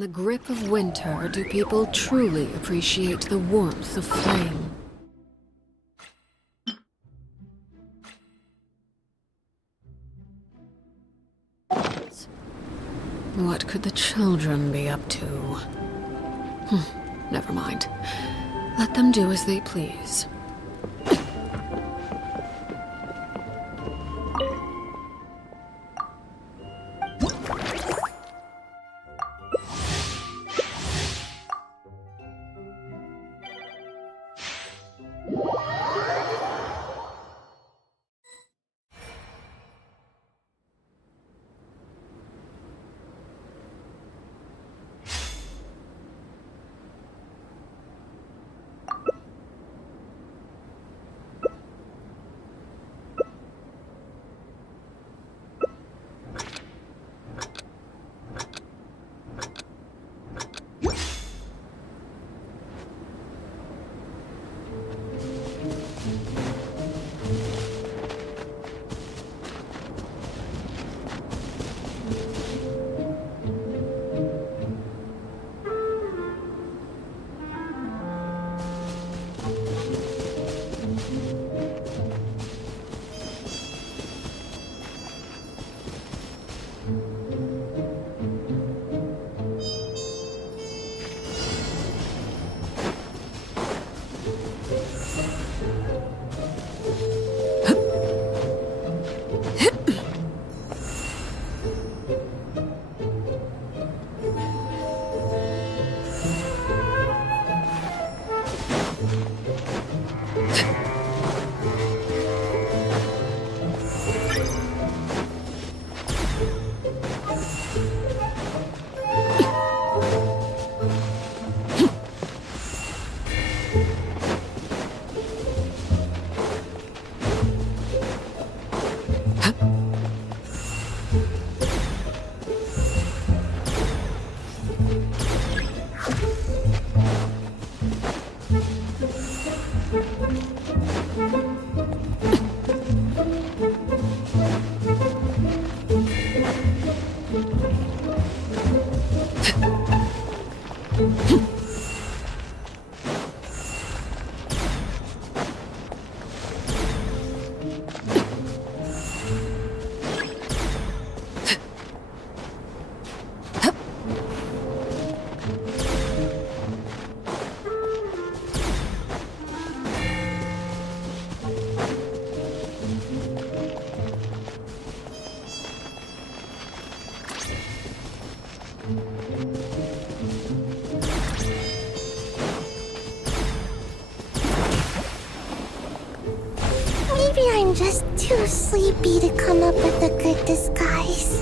in the grip of winter do people truly appreciate the warmth of flame. What could the children be up to? Never mind. Let them do as they please. Maybe I'm just too sleepy to come up with a good disguise.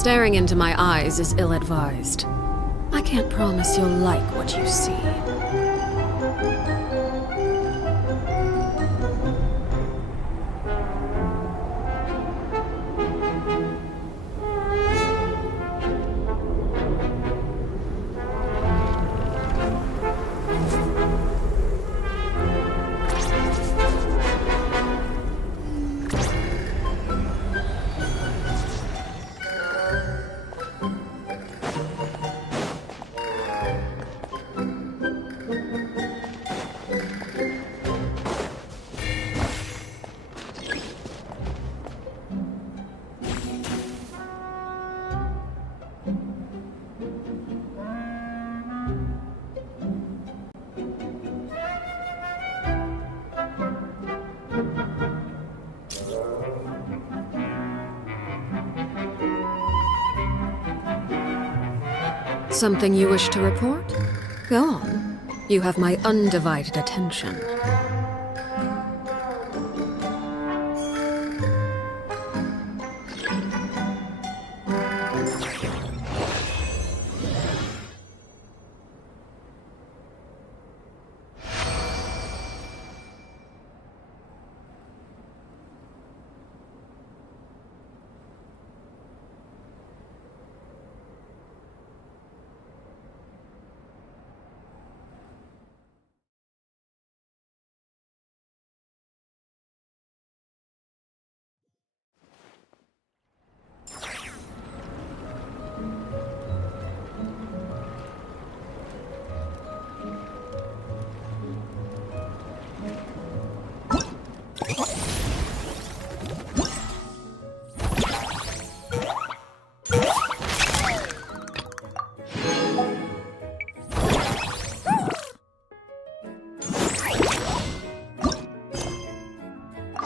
Staring into my eyes is ill-advised. I can't promise you'll like what you see. Something you wish to report? Go on. You have my undivided attention.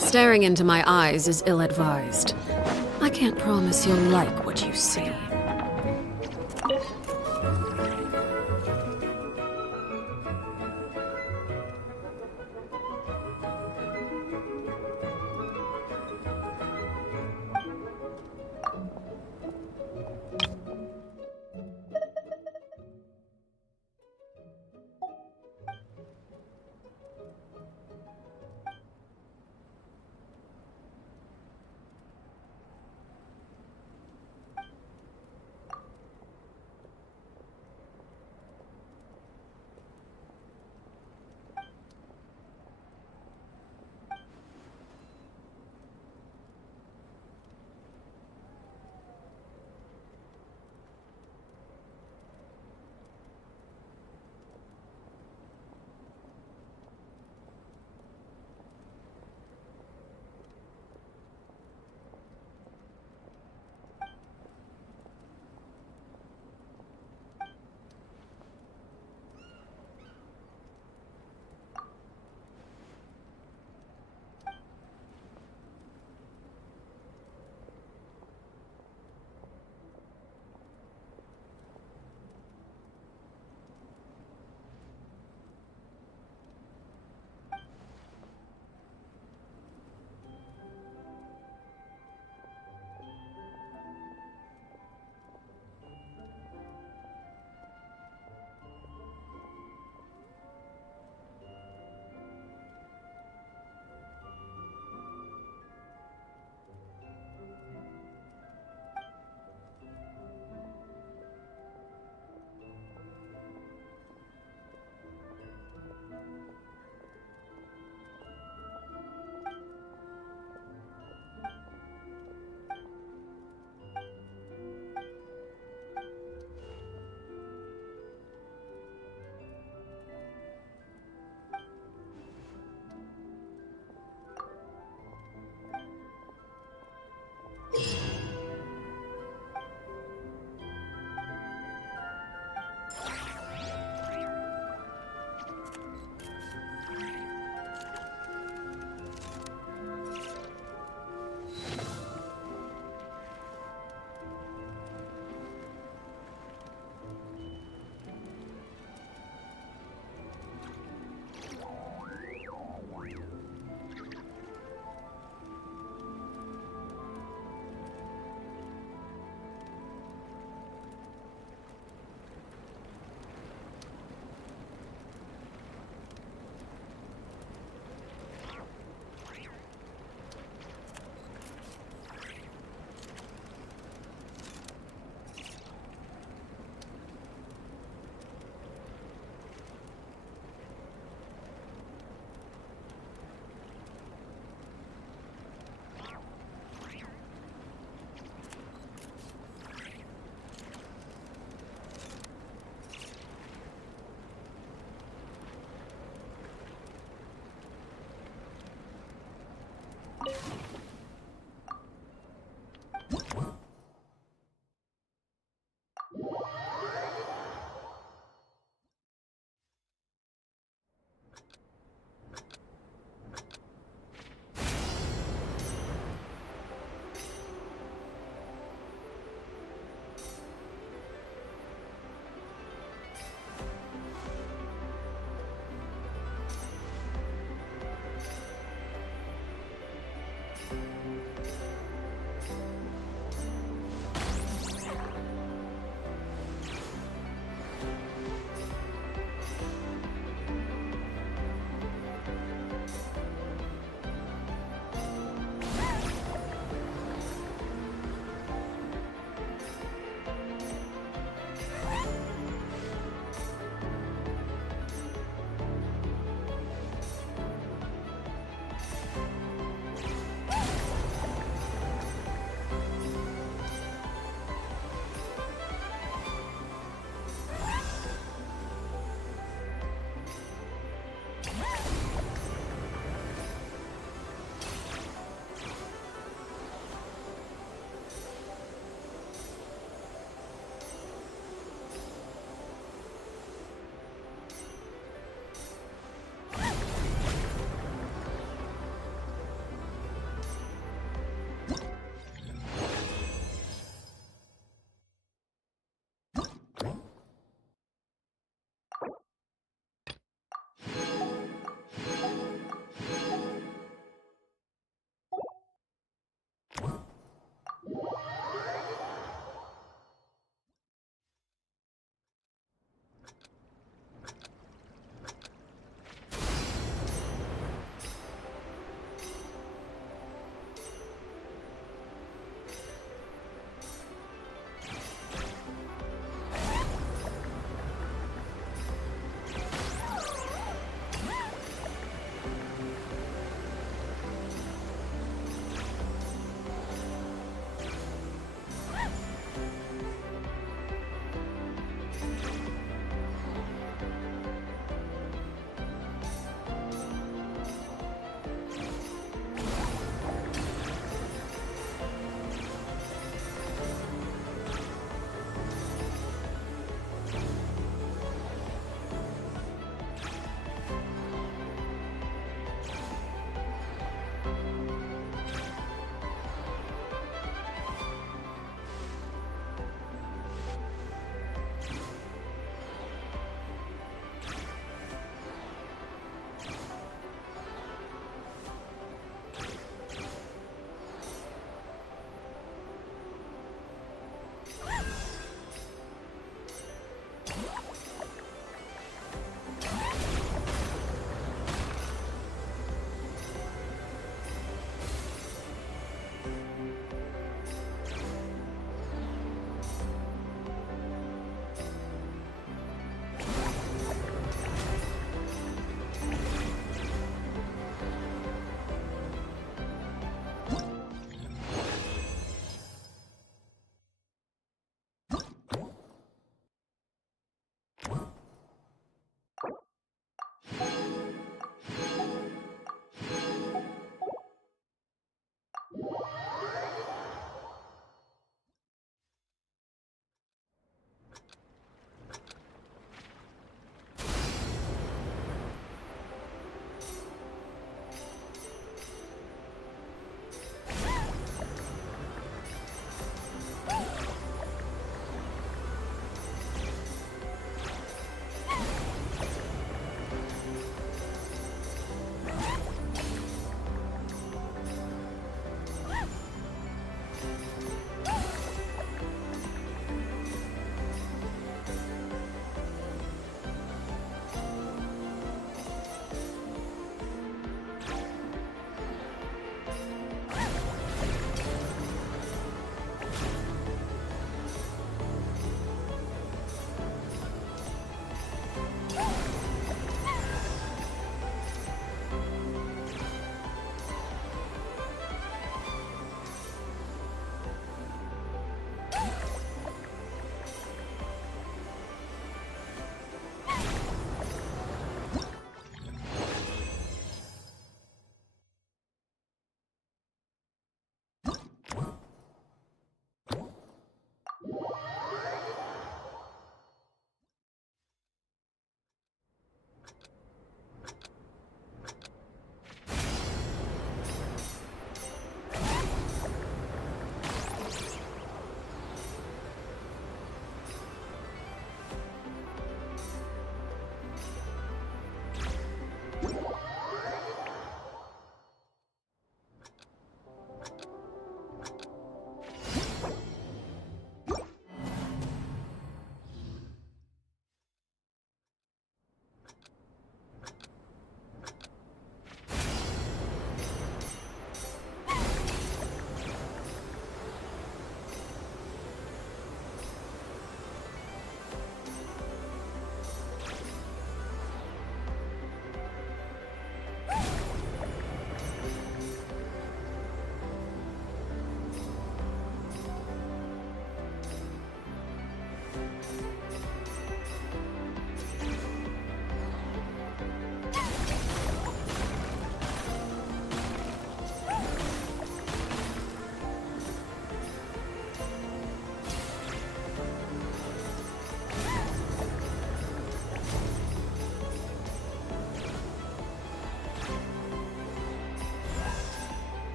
Staring into my eyes is ill-advised. I can't promise you'll like what you see.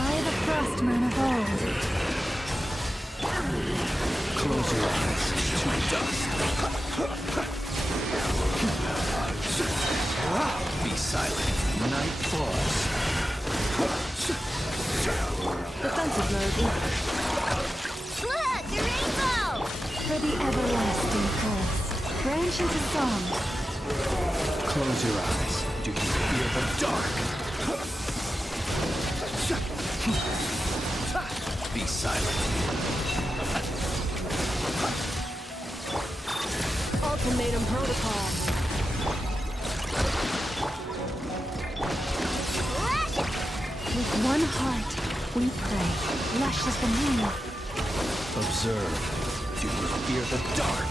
By the frost moon of old. Close your eyes to dust. Be silent. Night falls. Defensive mode equal. Look, the rainbow! For the everlasting forest. Branch into song. Close your eyes. Do you fear the dark? Be silent. Ultimatum protocol. With one heart, we pray. Lush as the moon. Observe. Do you fear the dark?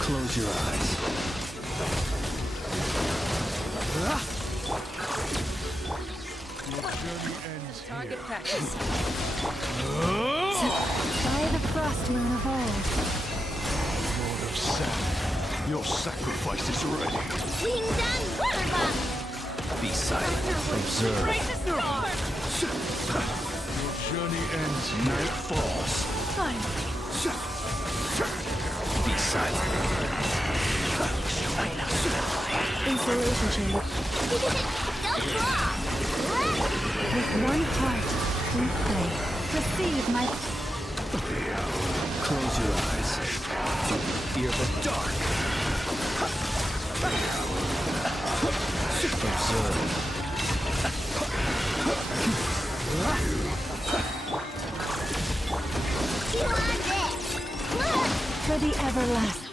Close your eyes. Target practice. By the frost moon of old. Lord of Sand, your sacrifice is ready. Wingdang Waterbomb! Be silent. Observe. Your journey ends. Night falls. Fine. Be silent. Insulation chamber. Don't claw! With one heart, we pray. Receive my... Close your eyes. Do you fear the dark? Observe. You want this? Look! For the everlasting.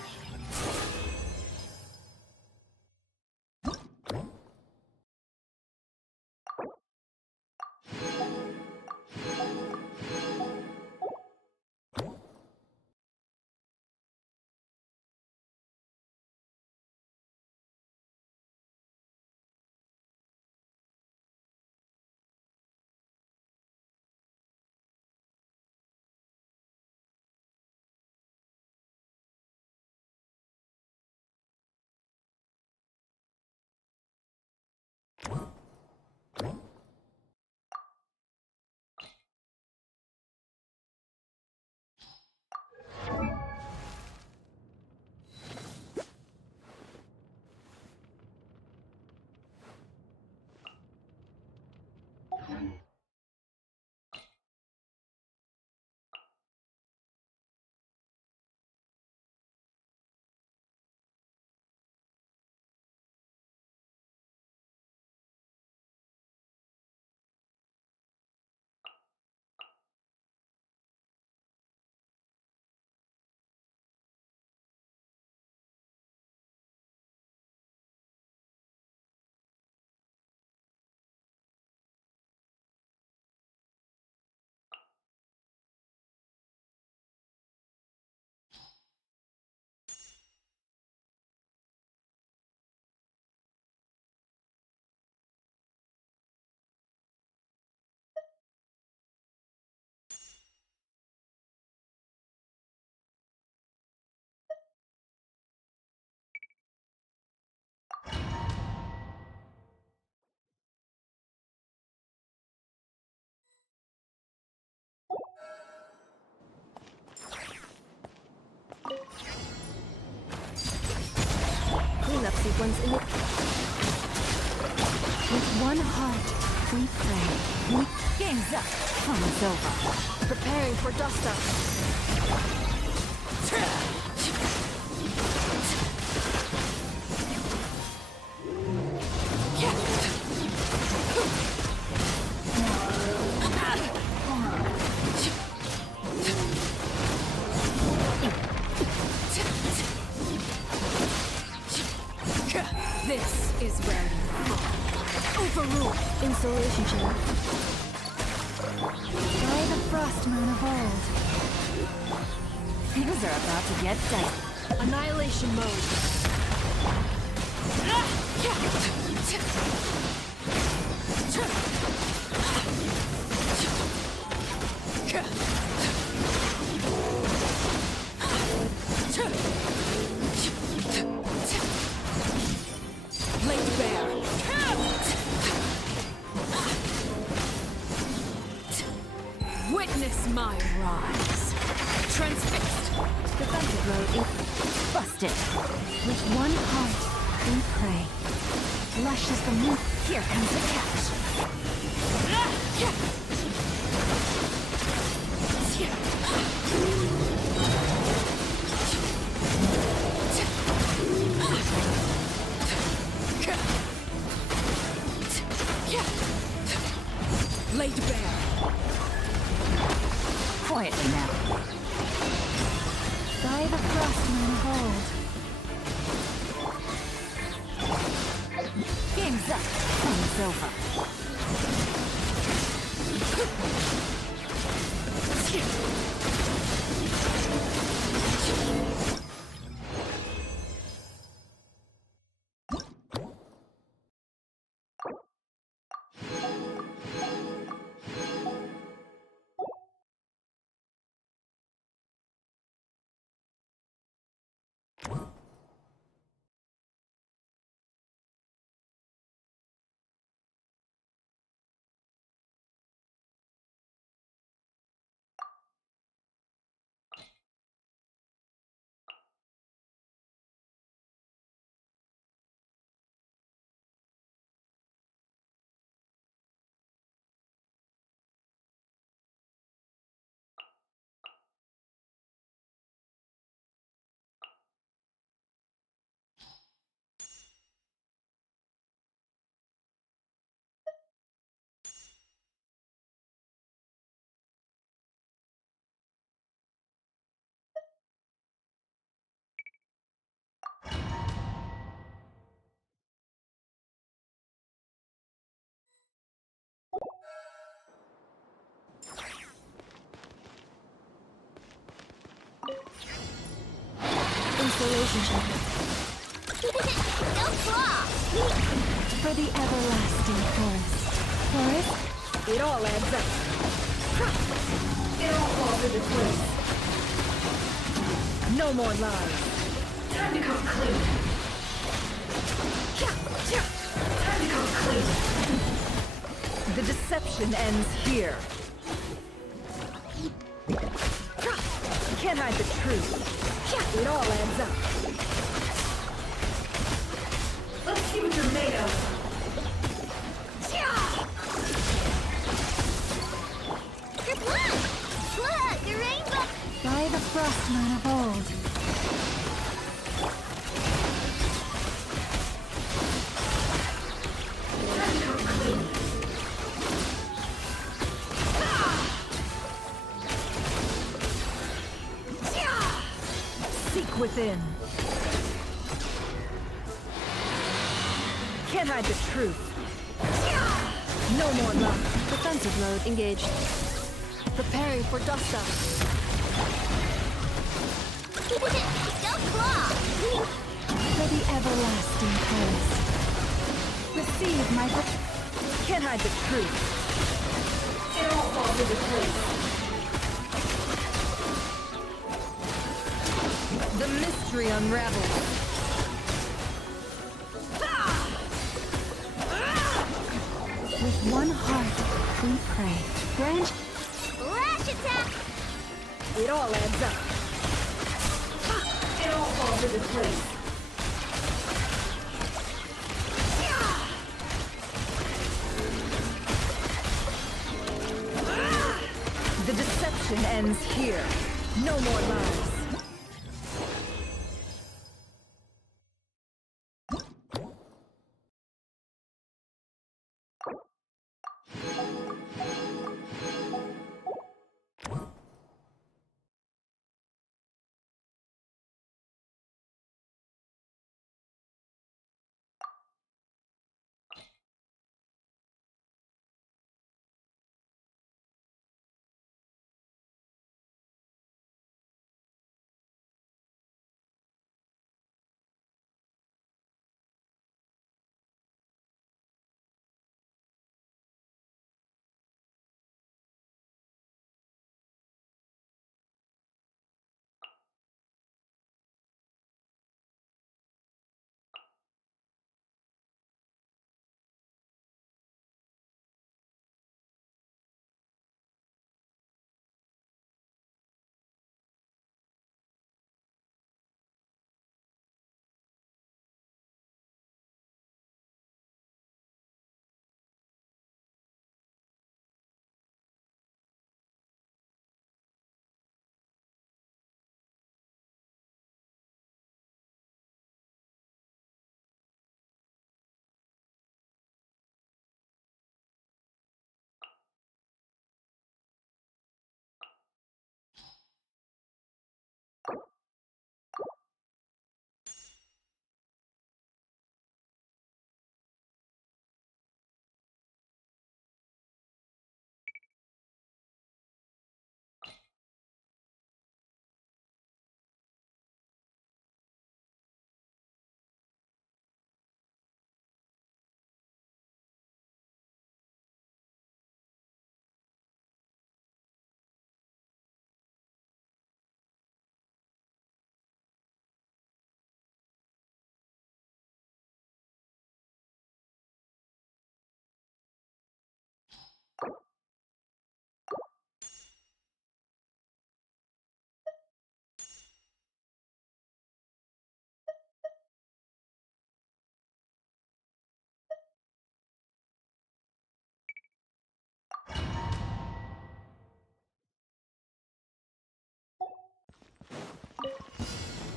sequence in the... With one heart, we pray. Game's up. Fun's over. Preparing for dust up. This is where you fall. Overrule. Insulation chamber. By the frost moon of old. Things are about to get dicey. Annihilation mode. Laid bare. Witness my rise. Transfixed. Defensive mode is busted. With one heart, we pray. Lush as the moon. Here comes the catch. Laid bare. Quietly now. By the frost moon of old. Game's up. Fun's over. Insulation chamber. Don't claw! For the everlasting forest. Forest? It all adds up. It all falls into place. No more lies. Time to come clean. Time to come clean. The deception ends here. You can't hide the truth. It all adds up. Let's see what you're made of. Your blood! Look, a rainbow! By the frost moon of old. Seek within. Can't hide the truth. No more luck. Defensive mode engaged. Preparing for dust up. Don't claw! For the everlasting forest. Receive my... Can't hide the truth. It all falls into place. The mystery unravels. With one heart, we pray. Branch. Lash attack! It all adds up. It all falls into place. Mission ends here. No more lies.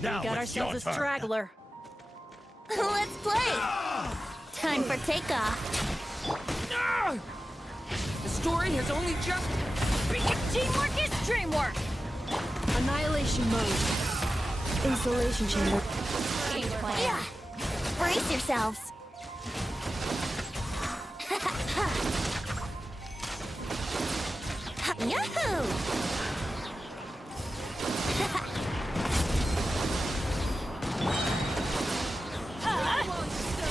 Now Got it's your ourselves a turn. straggler. Let's play! Time for takeoff. The story has only just... Teamwork is dreamwork! Annihilation mode. Insulation chamber. Yeah! Brace yourselves. Yahoo!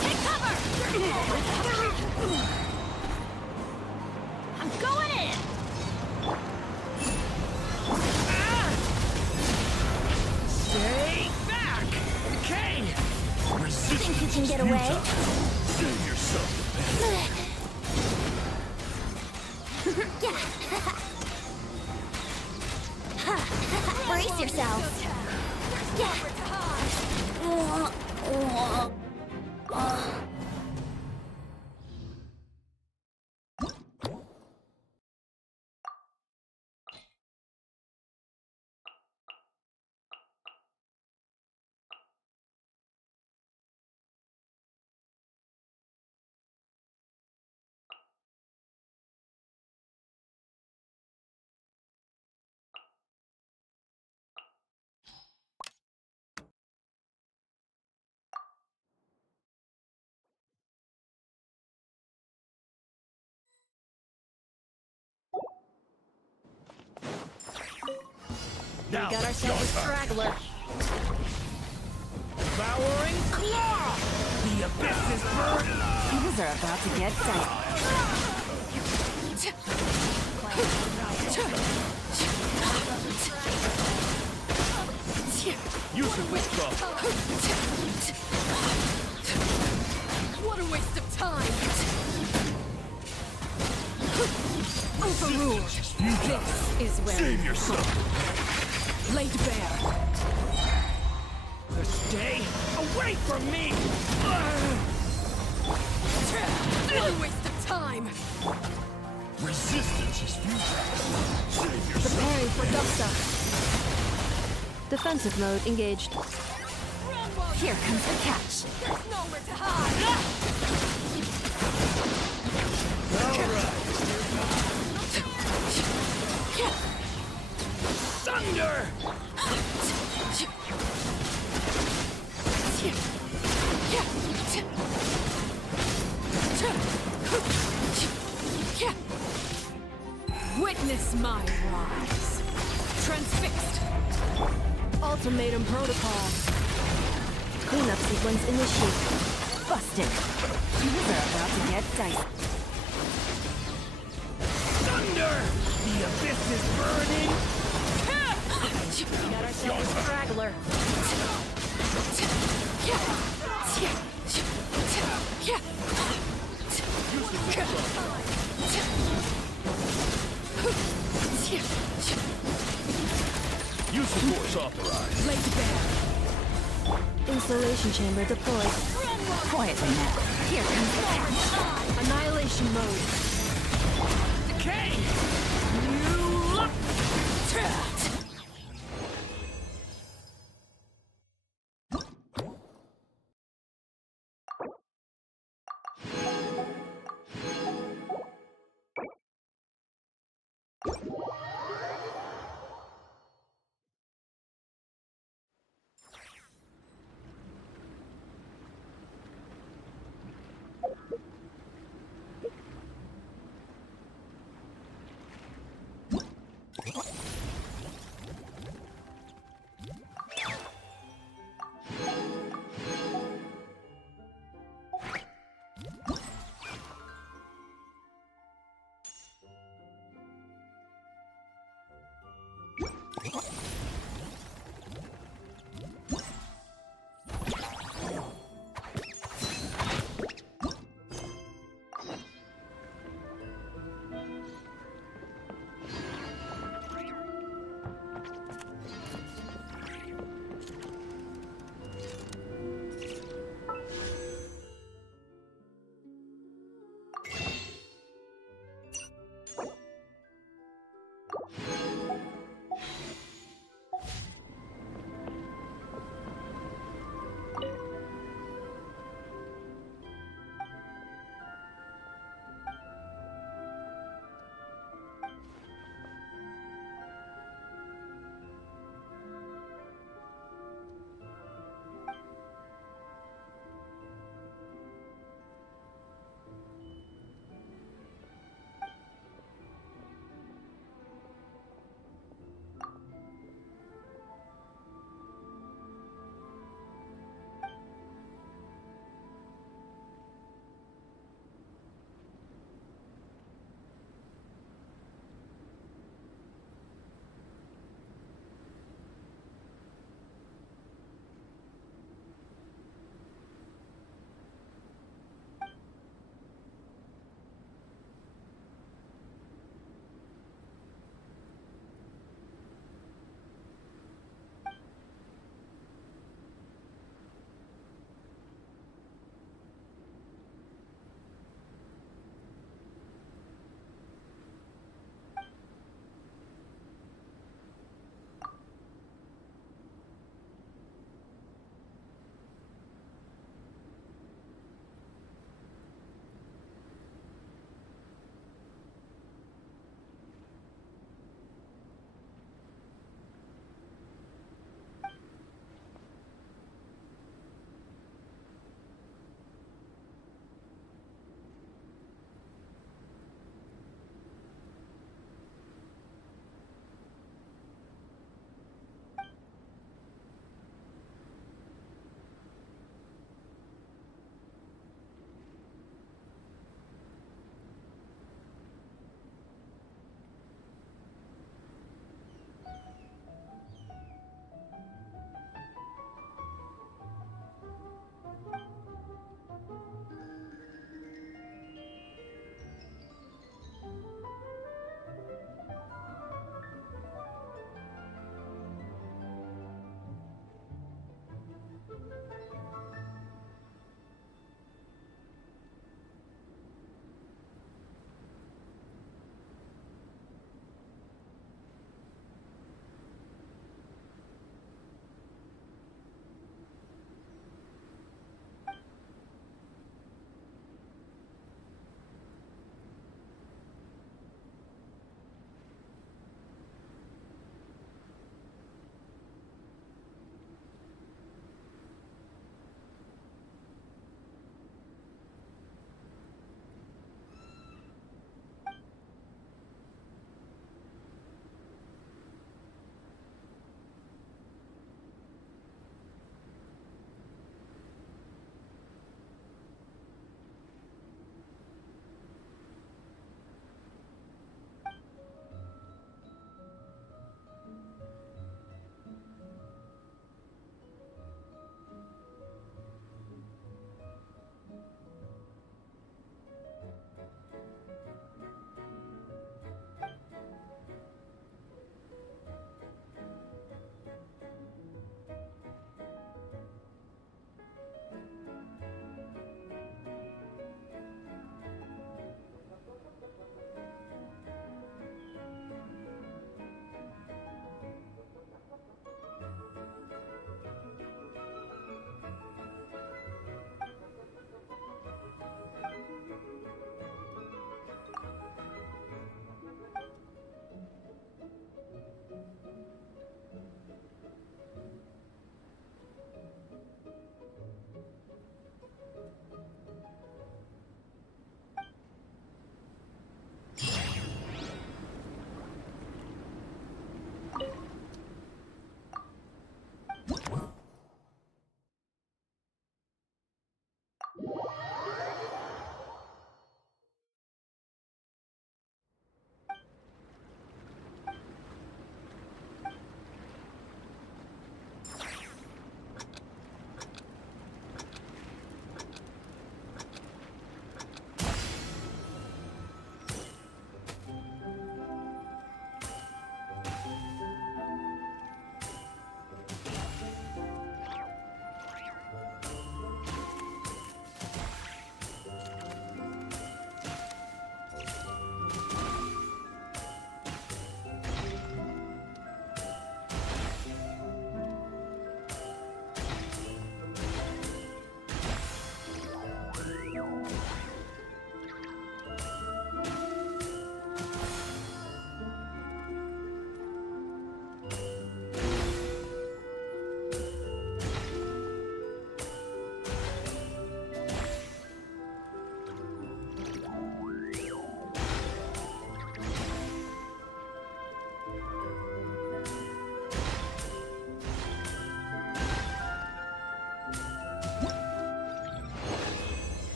Take cover! I'm going in! Stay back! Okay! Think you can get away? Save yourself. Brace yourselves. Now Got it's your ourselves a turn. straggler. Devouring claw! The abyss is burned! Things are about to get dicey. Use your withdraw. What a waste of time! Overruled. This is where Save yourself. laid bare. Stay away from me! What a waste of time! Resistance is futile. Save yourself. Preparing for Dusta. Defensive mode engaged. Here comes the catch. There's nowhere to hide. Thunder! Witness my rise. Transfixed. Ultimatum protocol. Cleanup sequence initiated. Busted. These are about to get dicey. Thunder! The abyss is burning! We got ourselves a straggler. Use of force authorized. Lay to bear. Insulation chamber deployed. Quietly now. Here comes the catch. Annihilation mode. Decay!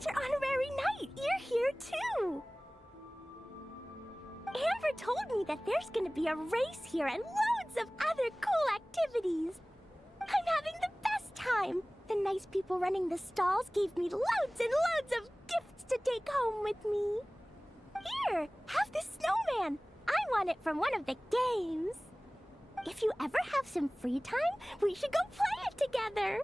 Mr. Honorary Knight, you're here too! Amber told me that there's gonna be a race here and loads of other cool activities. I'm having the best time. The nice people running the stalls gave me loads and loads of gifts to take home with me. Here, have this snowman. I won it from one of the games. If you ever have some free time, we should go play it together.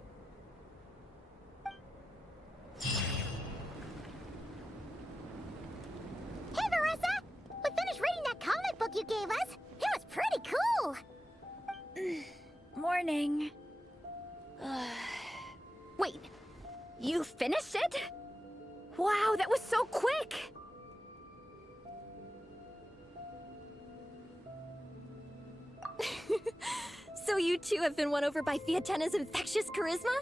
Hey, Marissa! We finished reading that comic book you gave us. It was pretty cool. Morning. Wait, you finished it? Wow, that was so quick! So you too have been won over by Fiatenna's infectious charisma?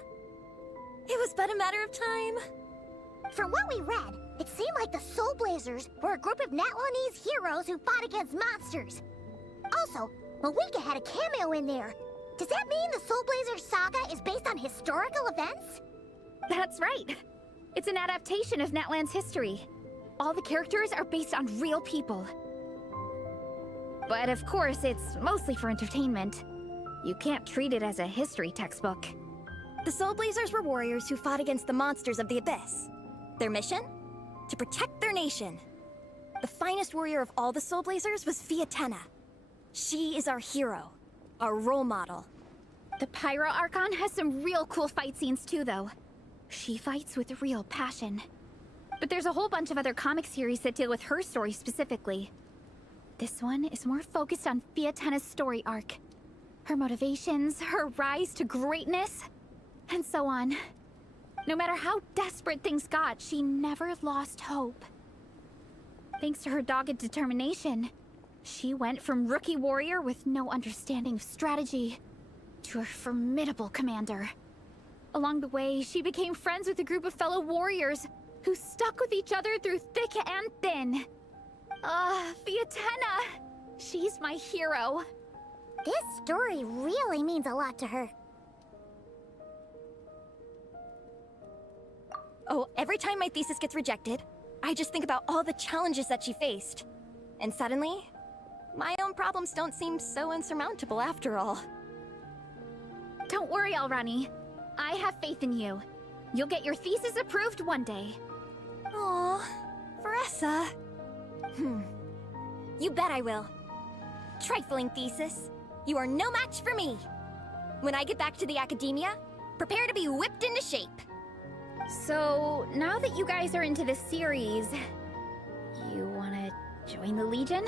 It was but a matter of time. From what we read, it seemed like the Soul Blazers were a group of Natlanese heroes who fought against monsters. Also, Malika had a cameo in there. Does that mean the Soul Blazer saga is based on historical events? That's right. It's an adaptation of Natlan's history. All the characters are based on real people. But of course, it's mostly for entertainment. You can't treat it as a history textbook. The Soul Blazers were warriors who fought against the monsters of the Abyss. Their mission? To protect their nation. The finest warrior of all the Soul Blazers was Fiatenna. She is our hero, our role model. The Pyro Archon has some real cool fight scenes too, though. She fights with real passion. But there's a whole bunch of other comic series that deal with her story specifically. This one is more focused on Fiatenna's story arc. Her motivations, her rise to greatness, and so on. No matter how desperate things got, she never lost hope. Thanks to her dogged determination, she went from rookie warrior with no understanding of strategy to a formidable commander. Along the way, she became friends with a group of fellow warriors who stuck with each other through thick and thin. Fiatenna! She's my hero. This story really means a lot to her. Oh, every time my thesis gets rejected, I just think about all the challenges that she faced. And suddenly, my own problems don't seem so insurmountable after all. Don't worry, Alrani. I have faith in you. You'll get your thesis approved one day. Aw, Veressa. You bet I will. Trifling thesis. You are no match for me. When I get back to the academia, prepare to be whipped into shape. So, now that you guys are into this series, you wanna join the Legion?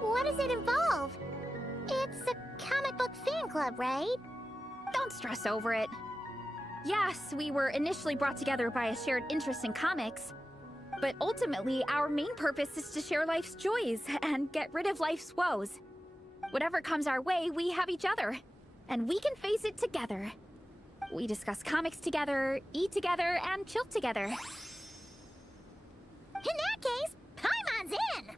What does it involve? It's a comic book fan club, right? Don't stress over it. Yes, we were initially brought together by a shared interest in comics, but ultimately our main purpose is to share life's joys and get rid of life's woes. Whatever comes our way, we have each other, and we can face it together. We discuss comics together, eat together, and chill together. In that case, Paimon's in!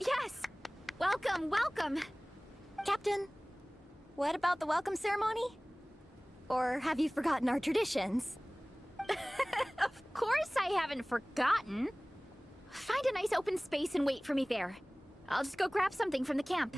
Yes! Welcome, welcome! Captain, what about the welcome ceremony? Or have you forgotten our traditions? Of course I haven't forgotten. Find a nice open space and wait for me there. I'll just go grab something from the camp.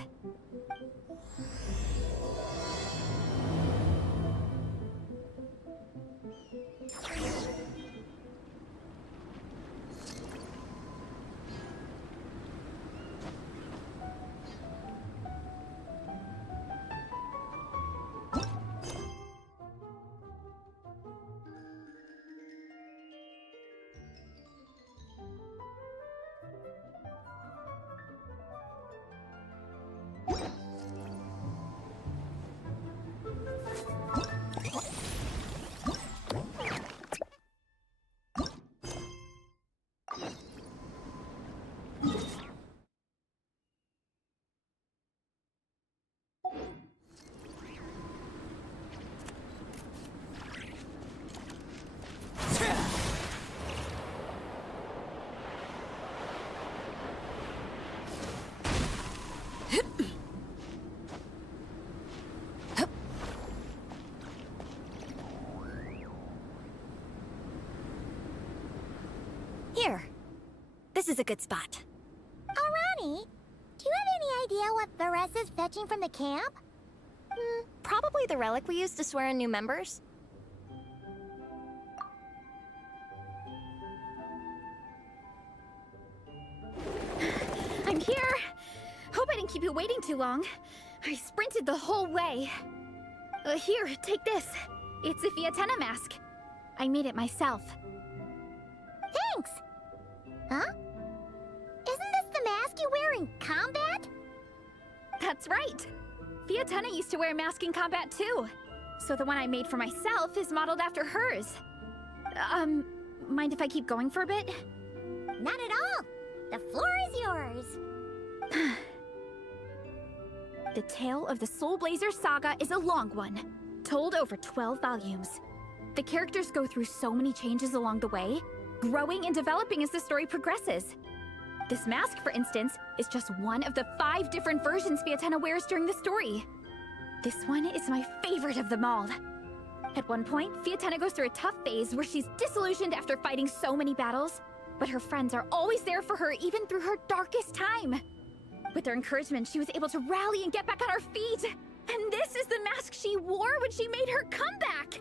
This is a good spot. Arani, do you have any idea what Varese is fetching from the camp? Probably the relic we used to swear in new members. I'm here! Hope I didn't keep you waiting too long. I sprinted the whole way. Here, take this. It's a Fiatenna mask. I made it myself. Thanks! Huh? Isn't this the mask you wear in combat? That's right. Fiatenna used to wear a mask in combat too. So the one I made for myself is modeled after hers. Mind if I keep going for a bit? Not at all! The floor is yours! The tale of the Soul Blazer saga is a long one, told over 12 volumes. The characters go through so many changes along the way, growing and developing as the story progresses. This mask, for instance, is just one of the 5 different versions Fiatenna wears during the story. This one is my favorite of them all. At one point, Fiatenna goes through a tough phase where she's disillusioned after fighting so many battles, but her friends are always there for her even through her darkest time. With their encouragement, she was able to rally and get back on her feet. And this is the mask she wore when she made her comeback.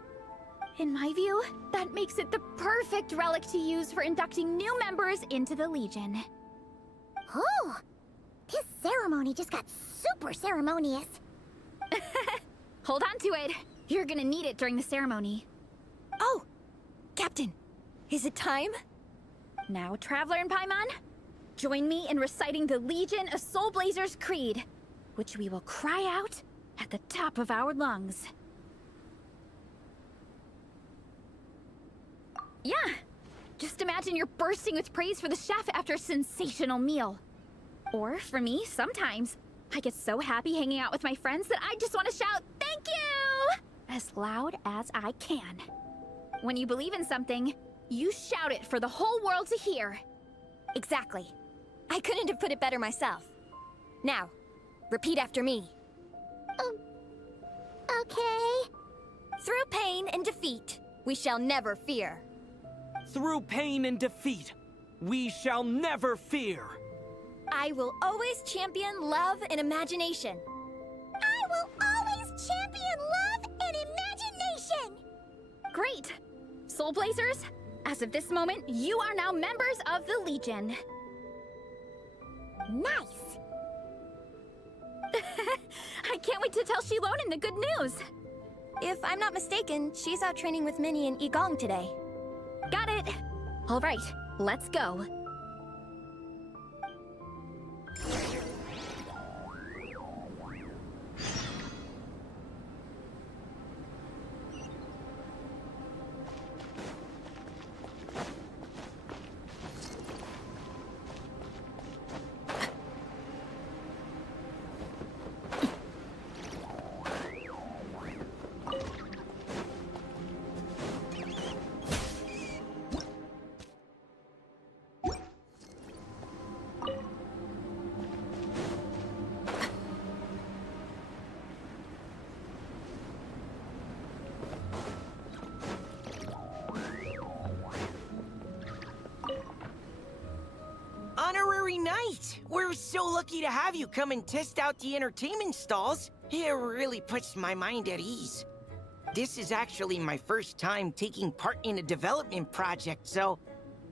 In my view, that makes it the perfect relic to use for inducting new members into the Legion. Oh! This ceremony just got super ceremonious. Hold on to it. You're gonna need it during the ceremony. Oh! Captain, is it time? Now, Traveler and Paimon, join me in reciting the Legion of Soul Blazers Creed, which we will cry out at the top of our lungs. Yeah, just imagine you're bursting with praise for the chef after a sensational meal. Or, for me, sometimes, I get so happy hanging out with my friends that I just want to shout, "Thank you!" as loud as I can. When you believe in something, you shout it for the whole world to hear. Exactly. I couldn't have put it better myself. Now, repeat after me. Okay. Through pain and defeat, we shall never fear. Through pain and defeat, we shall never fear. I will always champion love and imagination. I will always champion love and imagination! Great! Soul Blazers, as of this moment, you are now members of the Legion. Nice! I can't wait to tell Shilonen the good news. If I'm not mistaken, she's out training with Minnie and Igong today. Got it. All right, let's go. Honorary Knight! We're so lucky to have you come and test out the entertainment stalls. It really puts my mind at ease. This is actually my first time taking part in a development project, so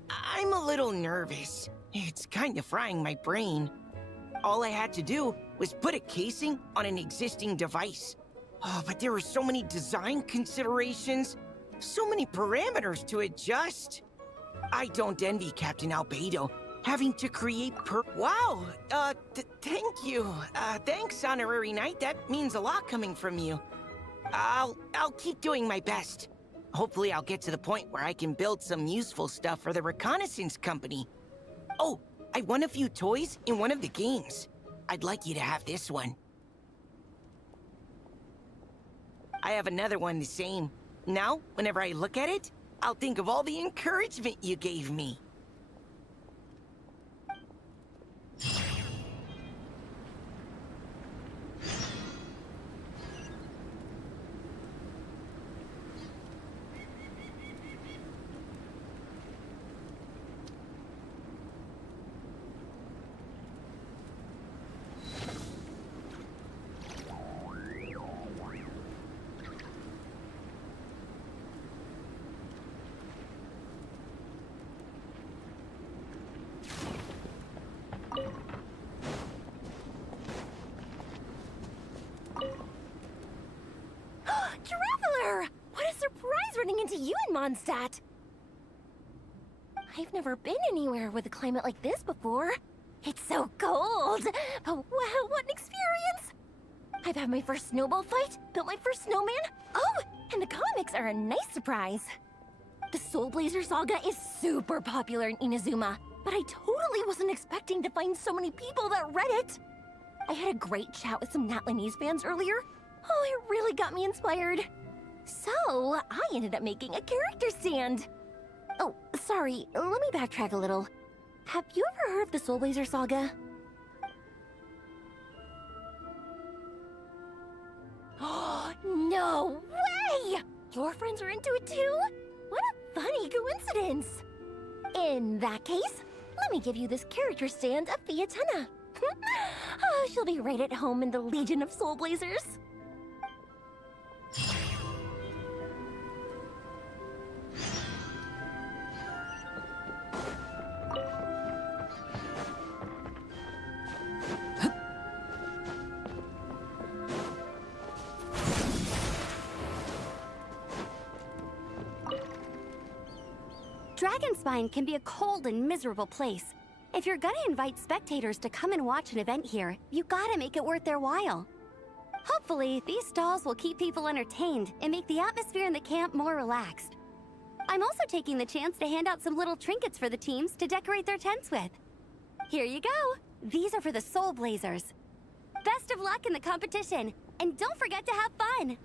I'm a little nervous. It's kind of frying my brain. All I had to do was put a casing on an existing device. Oh, but there were so many design considerations, so many parameters to adjust. I don't envy Captain Albedo, having to create Wow! Thank you. Thanks, Honorary Knight. That means a lot coming from you. I'll keep doing my best. Hopefully I'll get to the point where I can build some useful stuff for the reconnaissance company. Oh, I won a few toys in one of the games. I'd like you to have this one. I have another one the same. Now, whenever I look at it, I'll think of all the encouragement you gave me. Mondstadt. I've never been anywhere with a climate like this before. It's so cold. But wow, what an experience! I've had my first snowball fight, built my first snowman. Oh, and the comics are a nice surprise. The Soul Blazer saga is super popular in Inazuma, but I totally wasn't expecting to find so many people that read it. I had a great chat with some Natlanese fans earlier. Oh, it really got me inspired. So, I ended up making a character stand. Oh, sorry, let me backtrack a little. Have you ever heard of the Soul Blazer saga? Oh, no way! Your friends are into it too? What a funny coincidence! In that case, let me give you this character stand of Fiatena. Oh, she'll be right at home in the Legion of Soul Blazers. Dragonspine can be a cold and miserable place. If you're gonna invite spectators to come and watch an event here, you gotta make it worth their while. Hopefully, these stalls will keep people entertained and make the atmosphere in the camp more relaxed. I'm also taking the chance to hand out some little trinkets for the teams to decorate their tents with. Here you go! These are for the Soul Blazers. Best of luck in the competition, and don't forget to have fun!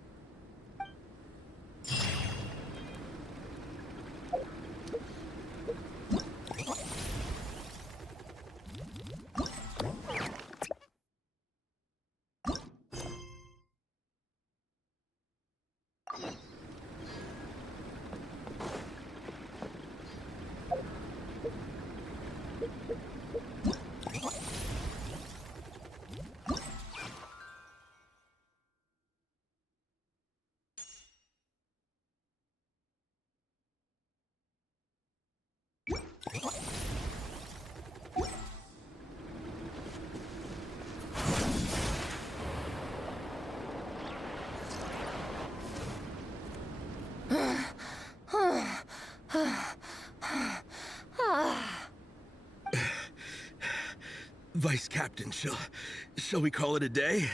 Vice Captain, shall we call it a day?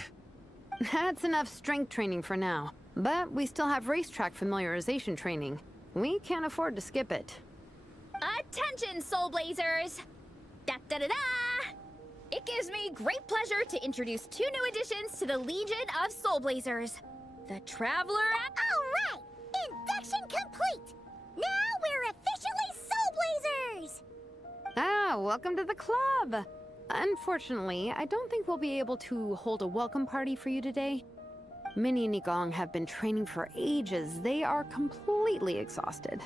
That's enough strength training for now. But we still have racetrack familiarization training. We can't afford to skip it. Attention, Soul Blazers! Da-da-da-da! It gives me great pleasure to introduce 2 new additions to the Legion of Soul Blazers. The Traveler... All right! Induction complete! Now we're officially Soul Blazers! Ah, welcome to the club! Unfortunately, I don't think we'll be able to hold a welcome party for you today. Minnie and Igong have been training for ages. They are completely exhausted.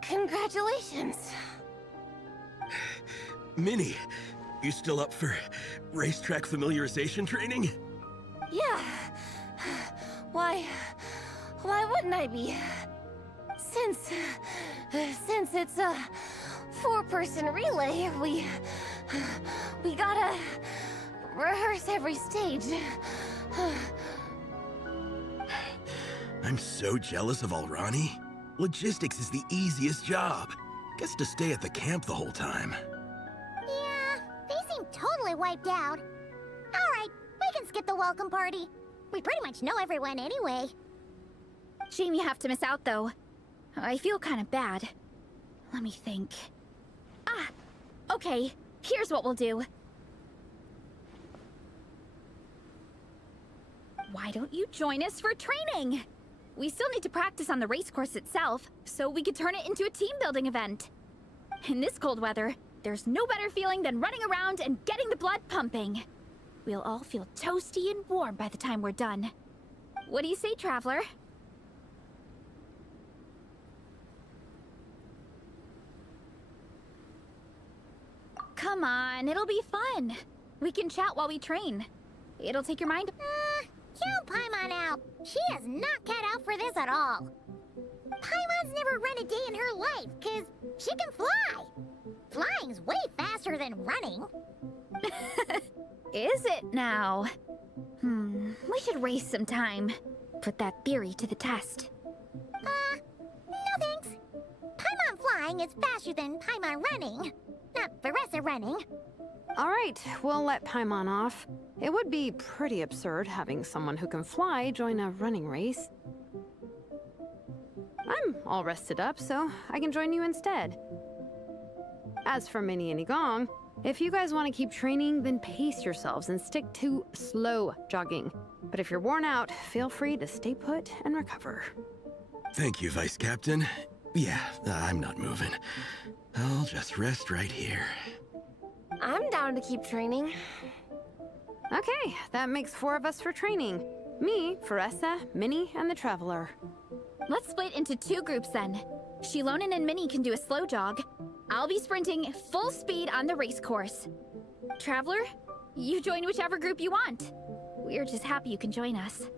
Congratulations. Minnie, you still up for racetrack familiarization training? Yeah. Why wouldn't I be? Since it's a 4-person relay, we gotta rehearse every stage. I'm so jealous of Alrani. Logistics is the easiest job. Gets to stay at the camp the whole time. Yeah, they seem totally wiped out. All right, we can skip the welcome party. We pretty much know everyone anyway. Shame you have to miss out, though. I feel kind of bad. Let me think. Ah, okay. Here's what we'll do. Why don't you join us for training? We still need to practice on the race course itself, so we could turn it into a team-building event. In this cold weather, there's no better feeling than running around and getting the blood pumping. We'll all feel toasty and warm by the time we're done. What do you say, Traveler? Come on, it'll be fun. We can chat while we train. It'll take your mind... Count Paimon out. She is not cut out for this at all. Paimon's never run a day in her life, 'cause she can fly. Flying's way faster than running. Is it now? We should race sometime. Put that theory to the test. flying is faster than Paimon running. Not Veressa running. All right, we'll let Paimon off. It would be pretty absurd having someone who can fly join a running race. I'm all rested up, so I can join you instead. As for Minnie and Igong, if you guys want to keep training, then pace yourselves and stick to slow jogging. But if you're worn out, feel free to stay put and recover. Thank you, Vice Captain. Yeah, I'm not moving. I'll just rest right here. I'm down to keep training. Okay, that makes 4 of us for training. Me, Veressa, Minnie, and the Traveler. Let's split into 2 groups then. Shilonen and Minnie can do a slow jog. I'll be sprinting full speed on the race course. Traveler, you join whichever group you want. We're just happy you can join us.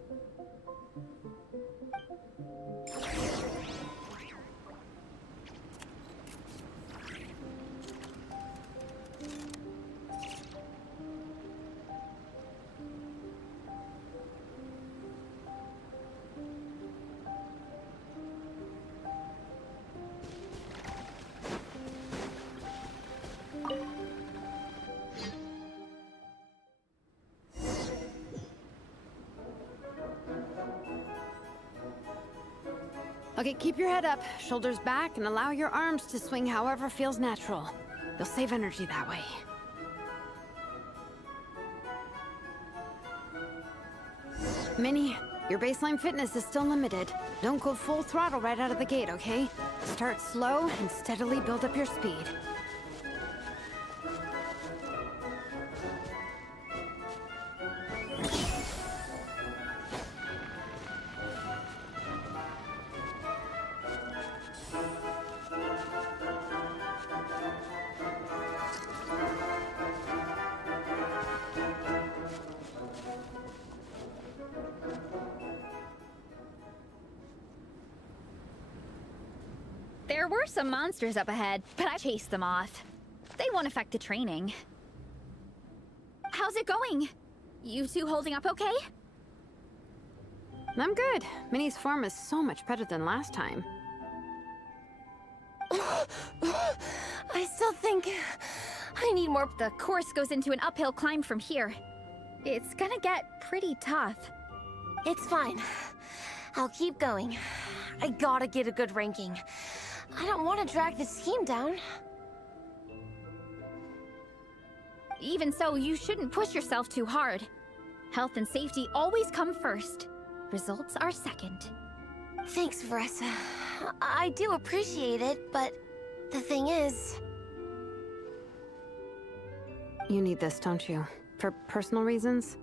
Okay, keep your head up, shoulders back, and allow your arms to swing however feels natural. You'll save energy that way. Minnie, your baseline fitness is still limited. Don't go full throttle right out of the gate, okay? Start slow and steadily build up your speed. There were some monsters up ahead, but I chased them off. They won't affect the training. How's it going? You two holding up okay? I'm good. Minnie's form is so much better than last time. I still think I need more. The course goes into an uphill climb from here. It's gonna get pretty tough. It's fine. I'll keep going. I gotta get a good ranking. I don't want to drag this team down. Even so, you shouldn't push yourself too hard. Health and safety always come first. Results are second. Thanks, Veressa. I do appreciate it, but the thing is... You need this, don't you? For personal reasons?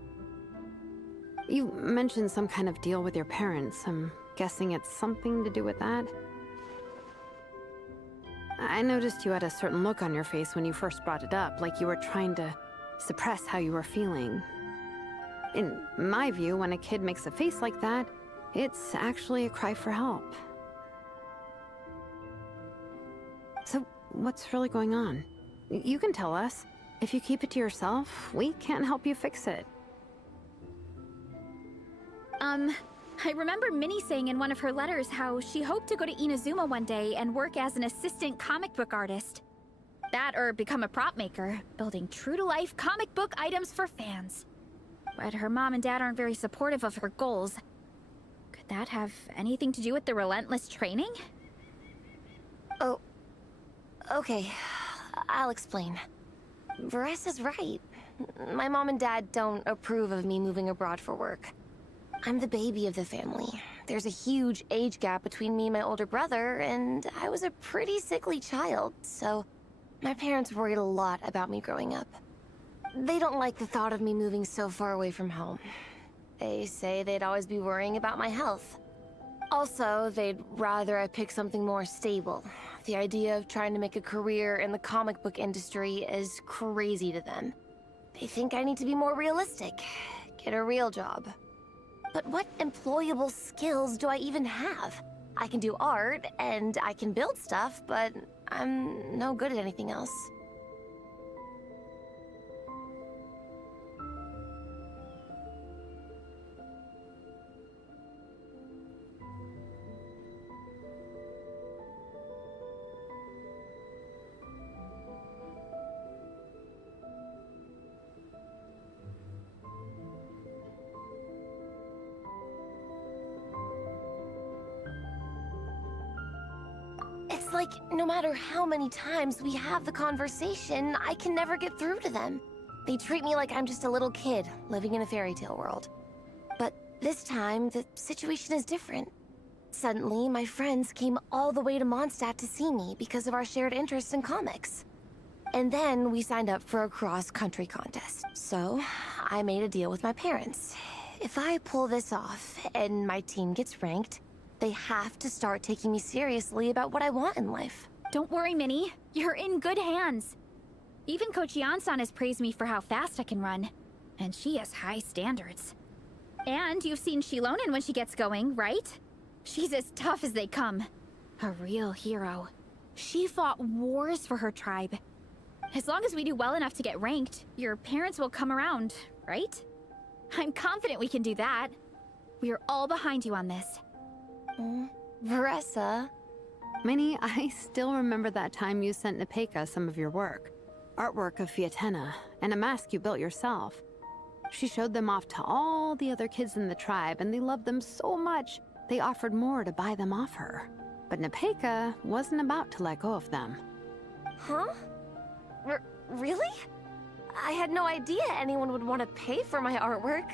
You mentioned some kind of deal with your parents. I'm guessing it's something to do with that? I noticed you had a certain look on your face when you first brought it up, like you were trying to suppress how you were feeling. In my view, when a kid makes a face like that, it's actually a cry for help. So, what's really going on? You can tell us. If you keep it to yourself, we can't help you fix it. I remember Minnie saying in one of her letters how she hoped to go to Inazuma one day and work as an assistant comic book artist. That or become a prop maker, building true-to-life comic book items for fans. But her mom and dad aren't very supportive of her goals. Could that have anything to do with the relentless training? Oh, okay. I'll explain. Veressa's right. My mom and dad don't approve of me moving abroad for work. I'm the baby of the family. There's a huge age gap between me and my older brother, and I was a pretty sickly child, so my parents worried a lot about me growing up. They don't like the thought of me moving so far away from home. They say they'd always be worrying about my health. Also, they'd rather I pick something more stable. The idea of trying to make a career in the comic book industry is crazy to them. They think I need to be more realistic, get a real job. But what employable skills do I even have? I can do art, and I can build stuff, but I'm no good at anything else. like no matter how many times we have the conversation, I can never get through to them. They treat me like I'm just a little kid living in a fairy tale world. But this time, the situation is different. Suddenly, my friends came all the way to Mondstadt to see me because of our shared interests in comics. And then we signed up for a cross-country contest. So, I made a deal with my parents. If I pull this off and my team gets ranked, they have to start taking me seriously about what I want in life. Don't worry, Minnie. You're in good hands. Even Coach Yansan has praised me for how fast I can run. And she has high standards. And you've seen Shilonen when she gets going, right? She's as tough as they come. A real hero. She fought wars for her tribe. As long as we do well enough to get ranked, your parents will come around, right? I'm confident we can do that. We are all behind you on this. Veressa. Minnie, I still remember that time you sent Nepeka some of your work. Artwork of Fiatenna, and a mask you built yourself. She showed them off to all the other kids in the tribe, and they loved them so much, they offered more to buy them off her. But Nepeka wasn't about to let go of them. Huh? Really? I had no idea anyone would want to pay for my artwork.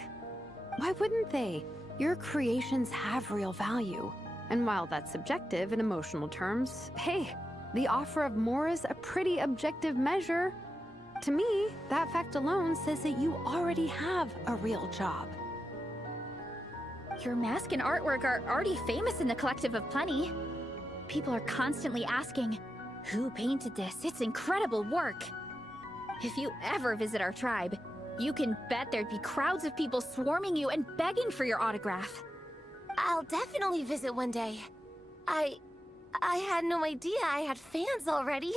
Why wouldn't they? Your creations have real value. And while that's subjective in emotional terms, hey, the offer of more is a pretty objective measure. To me, that fact alone says that you already have a real job. Your mask and artwork are already famous in the Collective of Plenty. People are constantly asking, who painted this? It's incredible work. If you ever visit our tribe, you can bet there'd be crowds of people swarming you and begging for your autograph. I'll definitely visit one day. I had no idea I had fans already.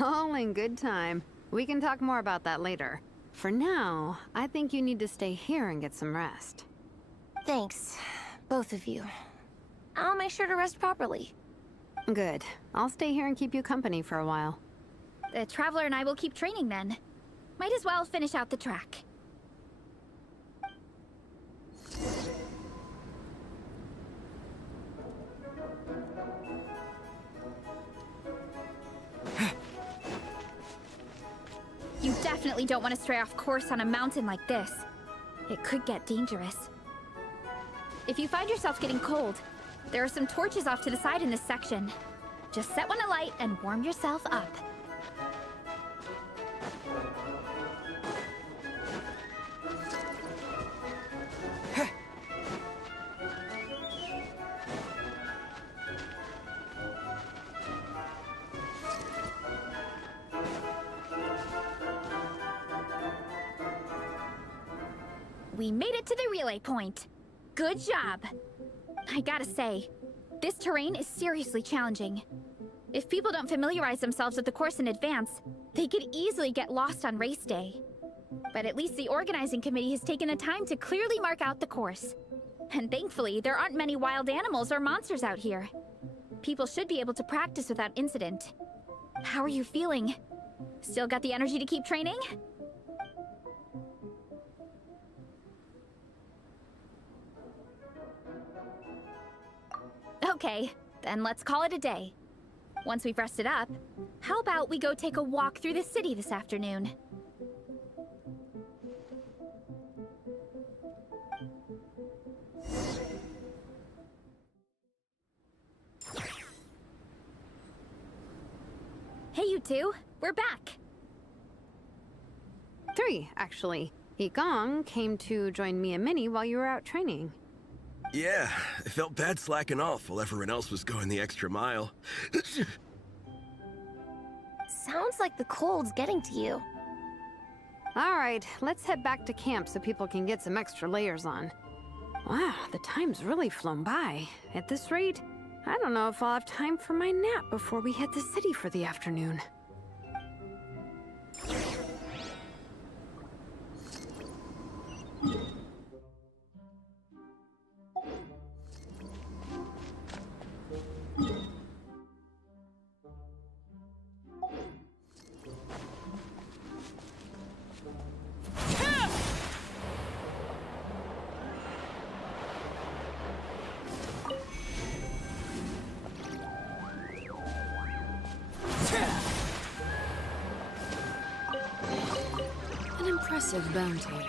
All in good time. We can talk more about that later. For now, I think you need to stay here and get some rest. Thanks, both of you. I'll make sure to rest properly. Good. I'll stay here and keep you company for a while. The Traveler and I will keep training then. Might as well finish out the track. You definitely don't want to stray off course on a mountain like this. It could get dangerous. If you find yourself getting cold, there are some torches off to the side in this section. Just set one alight and warm yourself up. We made it to the relay point. Good job. I gotta say, this terrain is seriously challenging. If people don't familiarize themselves with the course in advance, they could easily get lost on race day. But at least the organizing committee has taken the time to clearly mark out the course. And thankfully, there aren't many wild animals or monsters out here. People should be able to practice without incident. How are you feeling? Still got the energy to keep training? Okay, then let's call it a day. Once we've rested up, how about we go take a walk through the city this afternoon? Hey, you two, we're back. 3, actually. Igong came to join me and Minnie while you were out training. Yeah, I felt bad slacking off while everyone else was going the extra mile. Sounds like the cold's getting to you. All right, let's head back to camp so people can get some extra layers on. Wow, the time's really flown by. At this rate, I don't know if I'll have time for my nap before we hit the city for the afternoon. Impressive bounty.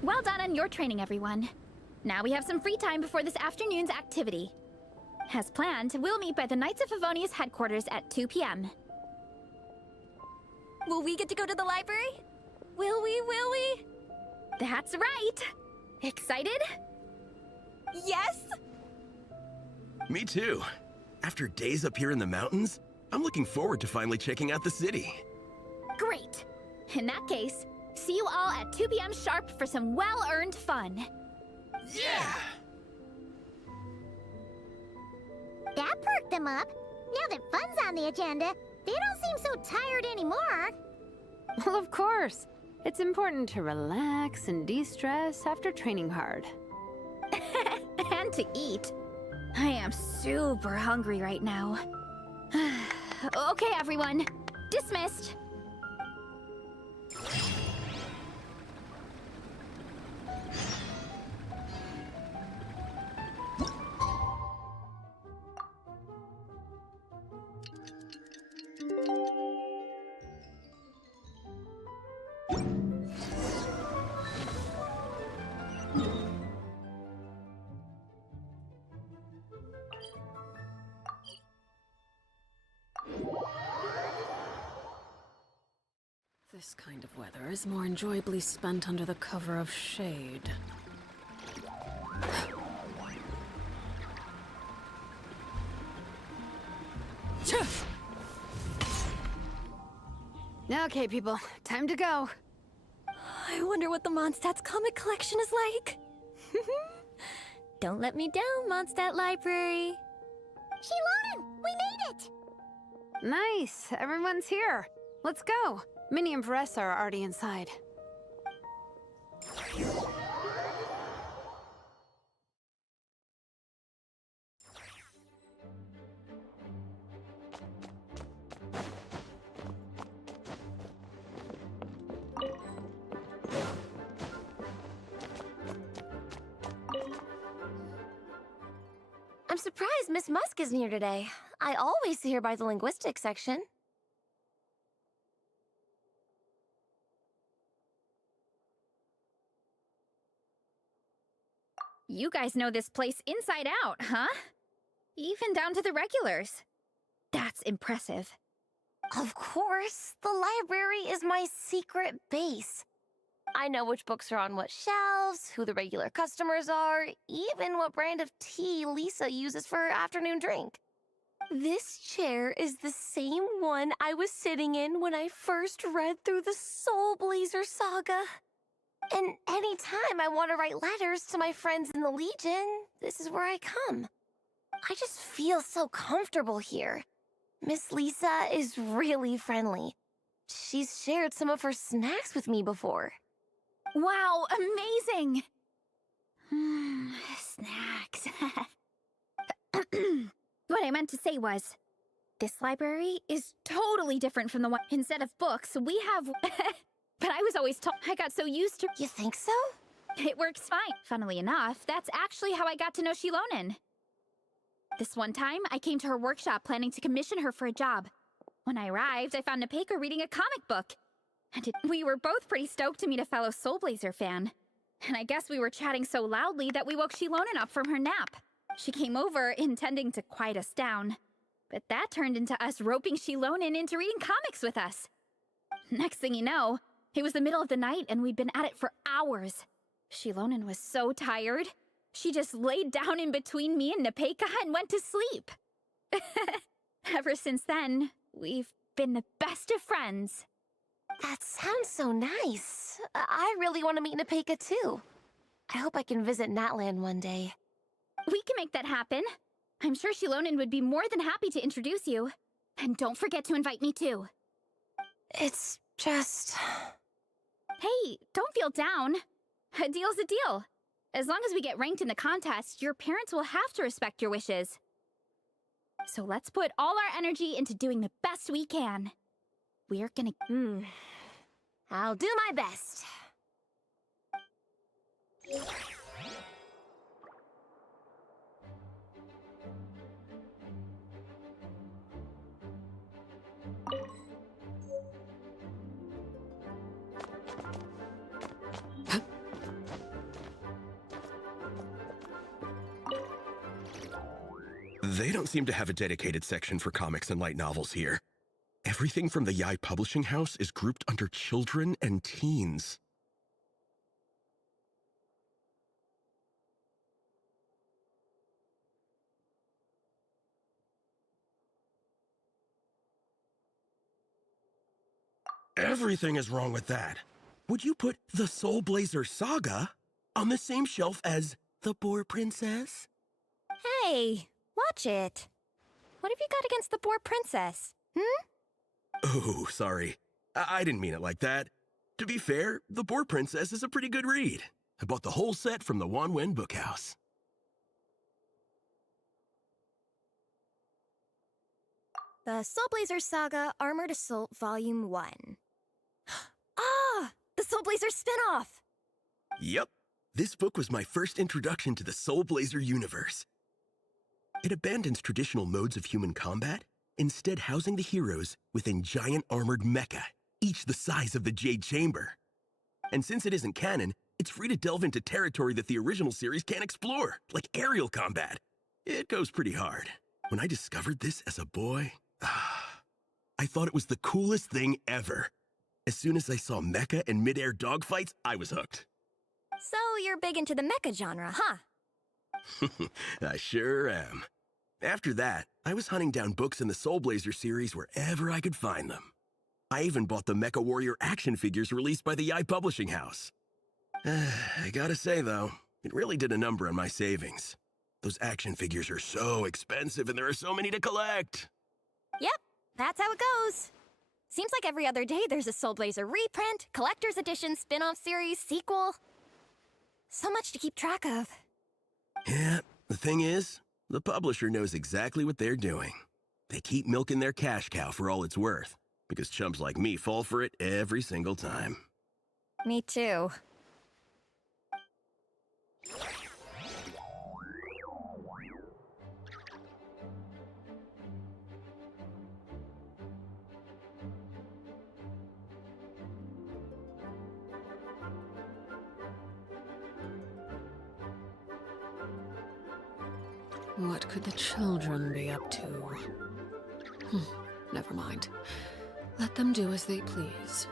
Well done on your training, everyone. Now we have some free time before this afternoon's activity. As planned, we'll meet by the Knights of Favonia's headquarters at 2 p.m. Will we get to go to the library? Will we? That's right! Excited? Yes! Me too. After days up here in the mountains, I'm looking forward to finally checking out the city. Great! In that case, see you all at 2 p.m. sharp for some well-earned fun. Yeah! That perked them up. Now that fun's on the agenda, they don't seem so tired anymore. Well, of course. It's important to relax and de-stress after training hard. And to eat. I am super hungry right now. Okay, everyone. Dismissed. This kind of weather is more enjoyably spent under the cover of shade. Okay, people, time to go. I wonder what the Mondstadt's comic collection is like. Don't let me down, Mondstadt Library. Shilonen, we made it! Nice, everyone's here. Let's go. Minnie and Varessa are already inside. I'm surprised Miss Musk isn't here today. I always see her by the linguistics section. You guys know this place inside out, huh? Even down to the regulars. That's impressive. Of course, the library is my secret base. I know which books are on what shelves, who the regular customers are, even what brand of tea Lisa uses for her afternoon drink. This chair is the same one I was sitting in when I first read through the Soul Blazer saga. And anytime I want to write letters to my friends in the Legion, this is where I come. I just feel so comfortable here. Miss Lisa is really friendly. She's shared some of her snacks with me before. Wow, amazing! Snacks. What I meant to say was, this library is totally different from the one. Instead of books, we have... But I was always told I got so used to... You think so? It works fine. Funnily enough, that's actually how I got to know Shilonen. This one time, I came to her workshop planning to commission her for a job. When I arrived, I found Nepeka reading a comic book. And we were both pretty stoked to meet a fellow Soul Blazer fan. And I guess we were chatting so loudly that we woke Shilonen up from her nap. She came over, intending to quiet us down. But that turned into us roping Shilonen into reading comics with us. Next thing you know, it was the middle of the night and we'd been at it for hours. Shilonen was so tired, she just laid down in between me and Nepeka and went to sleep. Ever since then, we've been the best of friends. That sounds so nice. I really want to meet Nepeka too. I hope I can visit Natland one day. We can make that happen. I'm sure Shilonen would be more than happy to introduce you. And don't forget to invite me too. It's just... Hey, don't feel down. A deal's a deal. As long as we get ranked in the contest, your parents will have to respect your wishes. So let's put all our energy into doing the best we can. We're gonna... I'll do my best. They don't seem to have a dedicated section for comics and light novels here. Everything from the Yai Publishing House is grouped under children and teens. Everything is wrong with that. Would you put the Soul Blazer Saga on the same shelf as the Boar Princess? Hey, watch it. What have you got against the Boar Princess? Oh, sorry. I didn't mean it like that. To be fair, the Boar Princess is a pretty good read. I bought the whole set from the Wanwen Bookhouse. The Soul Blazer Saga Armored Assault Volume 1. Ah! The Soul Blazer spinoff! Yep. This book was my first introduction to the Soul Blazer universe. It abandons traditional modes of human combat, instead housing the heroes within giant armored mecha, each the size of the Jade Chamber. And since it isn't canon, it's free to delve into territory that the original series can't explore, like aerial combat. It goes pretty hard. When I discovered this as a boy, I thought it was the coolest thing ever. As soon as I saw mecha and mid-air dogfights, I was hooked. So you're big into the mecha genre, huh? I sure am. After that, I was hunting down books in the Soul Blazer series wherever I could find them. I even bought the Mecha Warrior action figures released by the Yai Publishing House. I gotta say, though, it really did a number on my savings. Those action figures are so expensive and there are so many to collect. Yep, that's how it goes. Seems like every other day there's a Soul Blazer reprint, collector's edition, spin-off series, sequel. So much to keep track of. Yeah, the thing is, the publisher knows exactly what they're doing. They keep milking their cash cow for all it's worth, because chumps like me fall for it every single time. Me too. What could the children be up to? Never mind. Let them do as they please.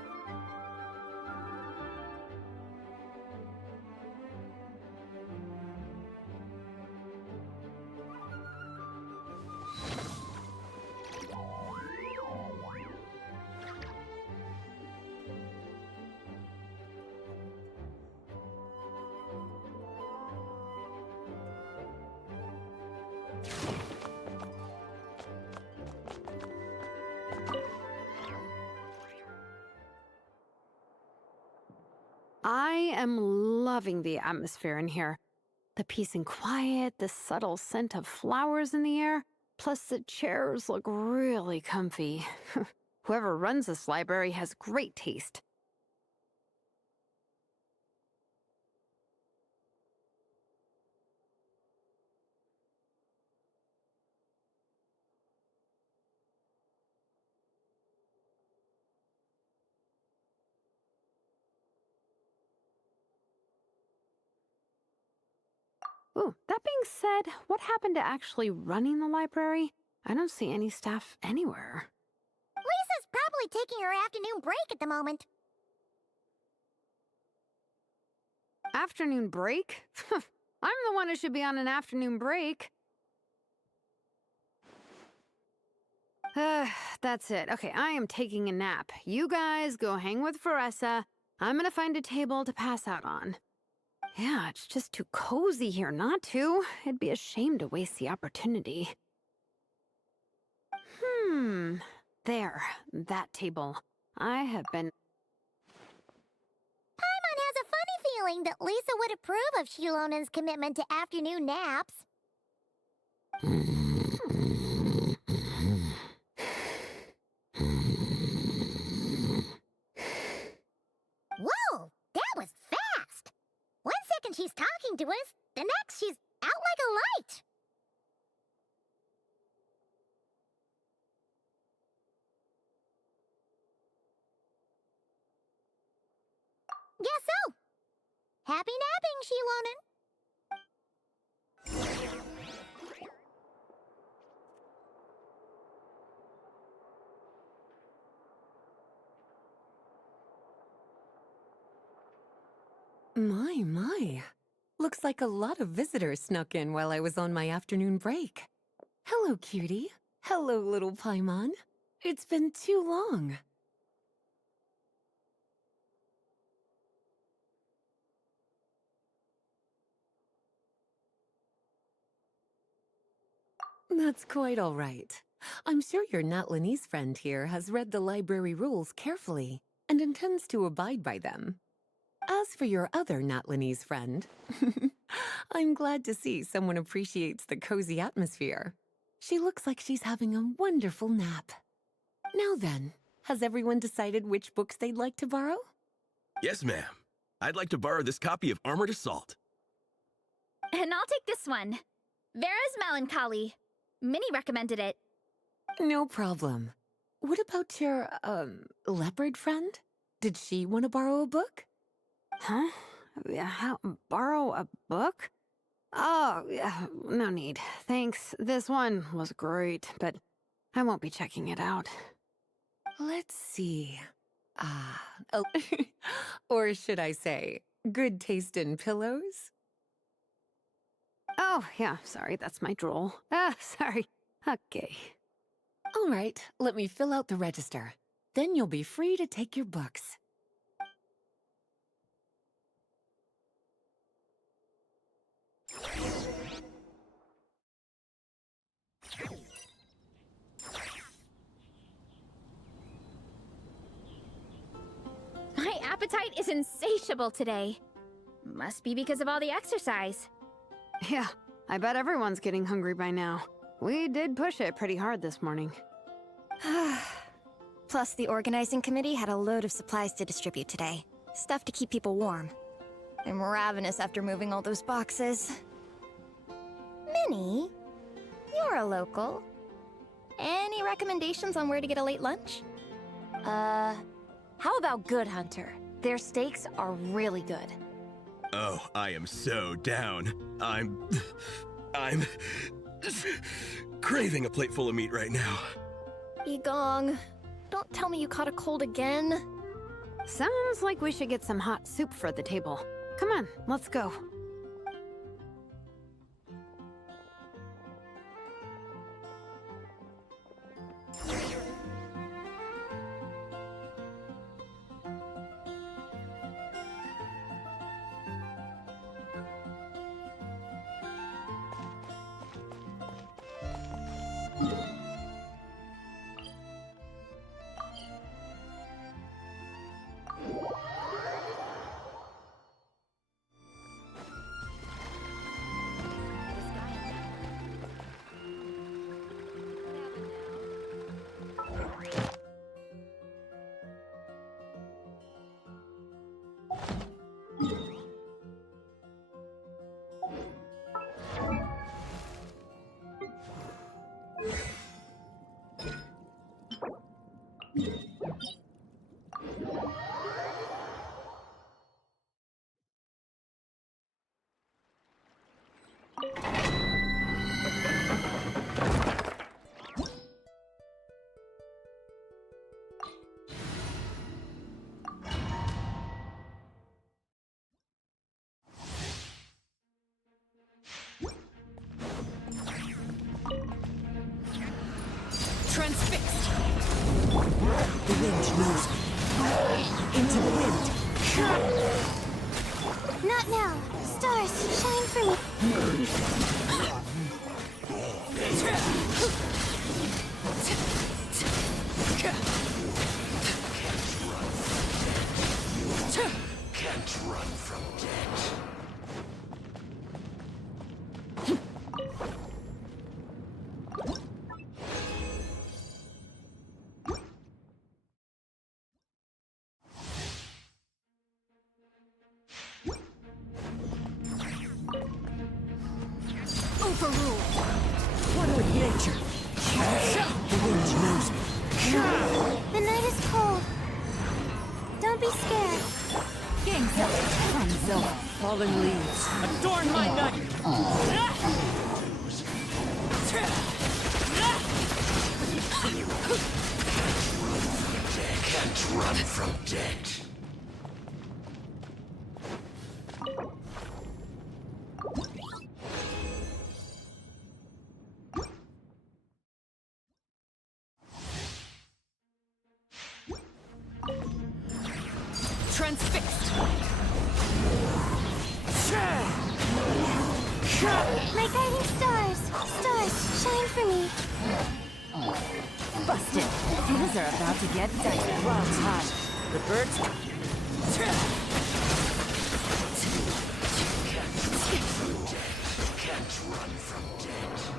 I am loving the atmosphere in here. The peace and quiet, the subtle scent of flowers in the air, plus the chairs look really comfy. Whoever runs this library has great taste. Ooh, that being said, what happened to actually running the library? I don't see any staff anywhere. Lisa's probably taking her afternoon break at the moment. Afternoon break? I'm the one who should be on an afternoon break. That's it. Okay, I am taking a nap. You guys go hang with Veressa. I'm gonna find a table to pass out on. Yeah, it's just too cozy here not to. It'd be a shame to waste the opportunity. There. That table. I have been... Paimon has a funny feeling that Lisa would approve of Shilonen's commitment to afternoon naps. Whoa! That was fast! 1 second she's talking to us, the next she's out like a light! Guess so! Happy napping, Shilonen! My. Looks like a lot of visitors snuck in while I was on my afternoon break. Hello, cutie. Hello, little Paimon. It's been too long. That's quite all right. I'm sure your Natlanese friend here has read the library rules carefully and intends to abide by them. As for your other Natlanese friend, I'm glad to see someone appreciates the cozy atmosphere. She looks like she's having a wonderful nap. Now then, has everyone decided which books they'd like to borrow? Yes, ma'am. I'd like to borrow this copy of Armored Assault. And I'll take this one. Vera's Melancholy. Minnie recommended it. No problem. What about your, leopard friend? Did she want to borrow a book? Huh? Borrow a book? Oh, yeah, no need. Thanks. This one was great, but I won't be checking it out. Let's see. Or should I say, good taste in pillows? Oh, yeah, sorry, that's my drool. Sorry. Okay. All right, let me fill out the register. Then you'll be free to take your books. My appetite is insatiable today. Must be because of all the exercise. Yeah, I bet everyone's getting hungry by now. We did push it pretty hard this morning. Plus, the organizing committee had a load of supplies to distribute today. Stuff to keep people warm. I'm ravenous after moving all those boxes. Minnie, you're a local. Any recommendations on where to get a late lunch? How about Good Hunter? Their steaks are really good. Oh, I am so down. I'm craving a plate full of meat right now. Yigong, don't tell me you caught a cold again. Sounds like we should get some hot soup for the table. Come on, let's go. Transfixed! The wind knows me. Into the wind! Not now! Stars, shine for me! Can't run from death. Overruled. One with nature. The wind knows me. The night is cold. Don't be scared. Fallen leaves. Adorn my night! Can't run from death. Transfixed. My guiding stars. Stars, shine for me. Busted. Things are about to get dicey. Clouds high. The birds. Can't run from death.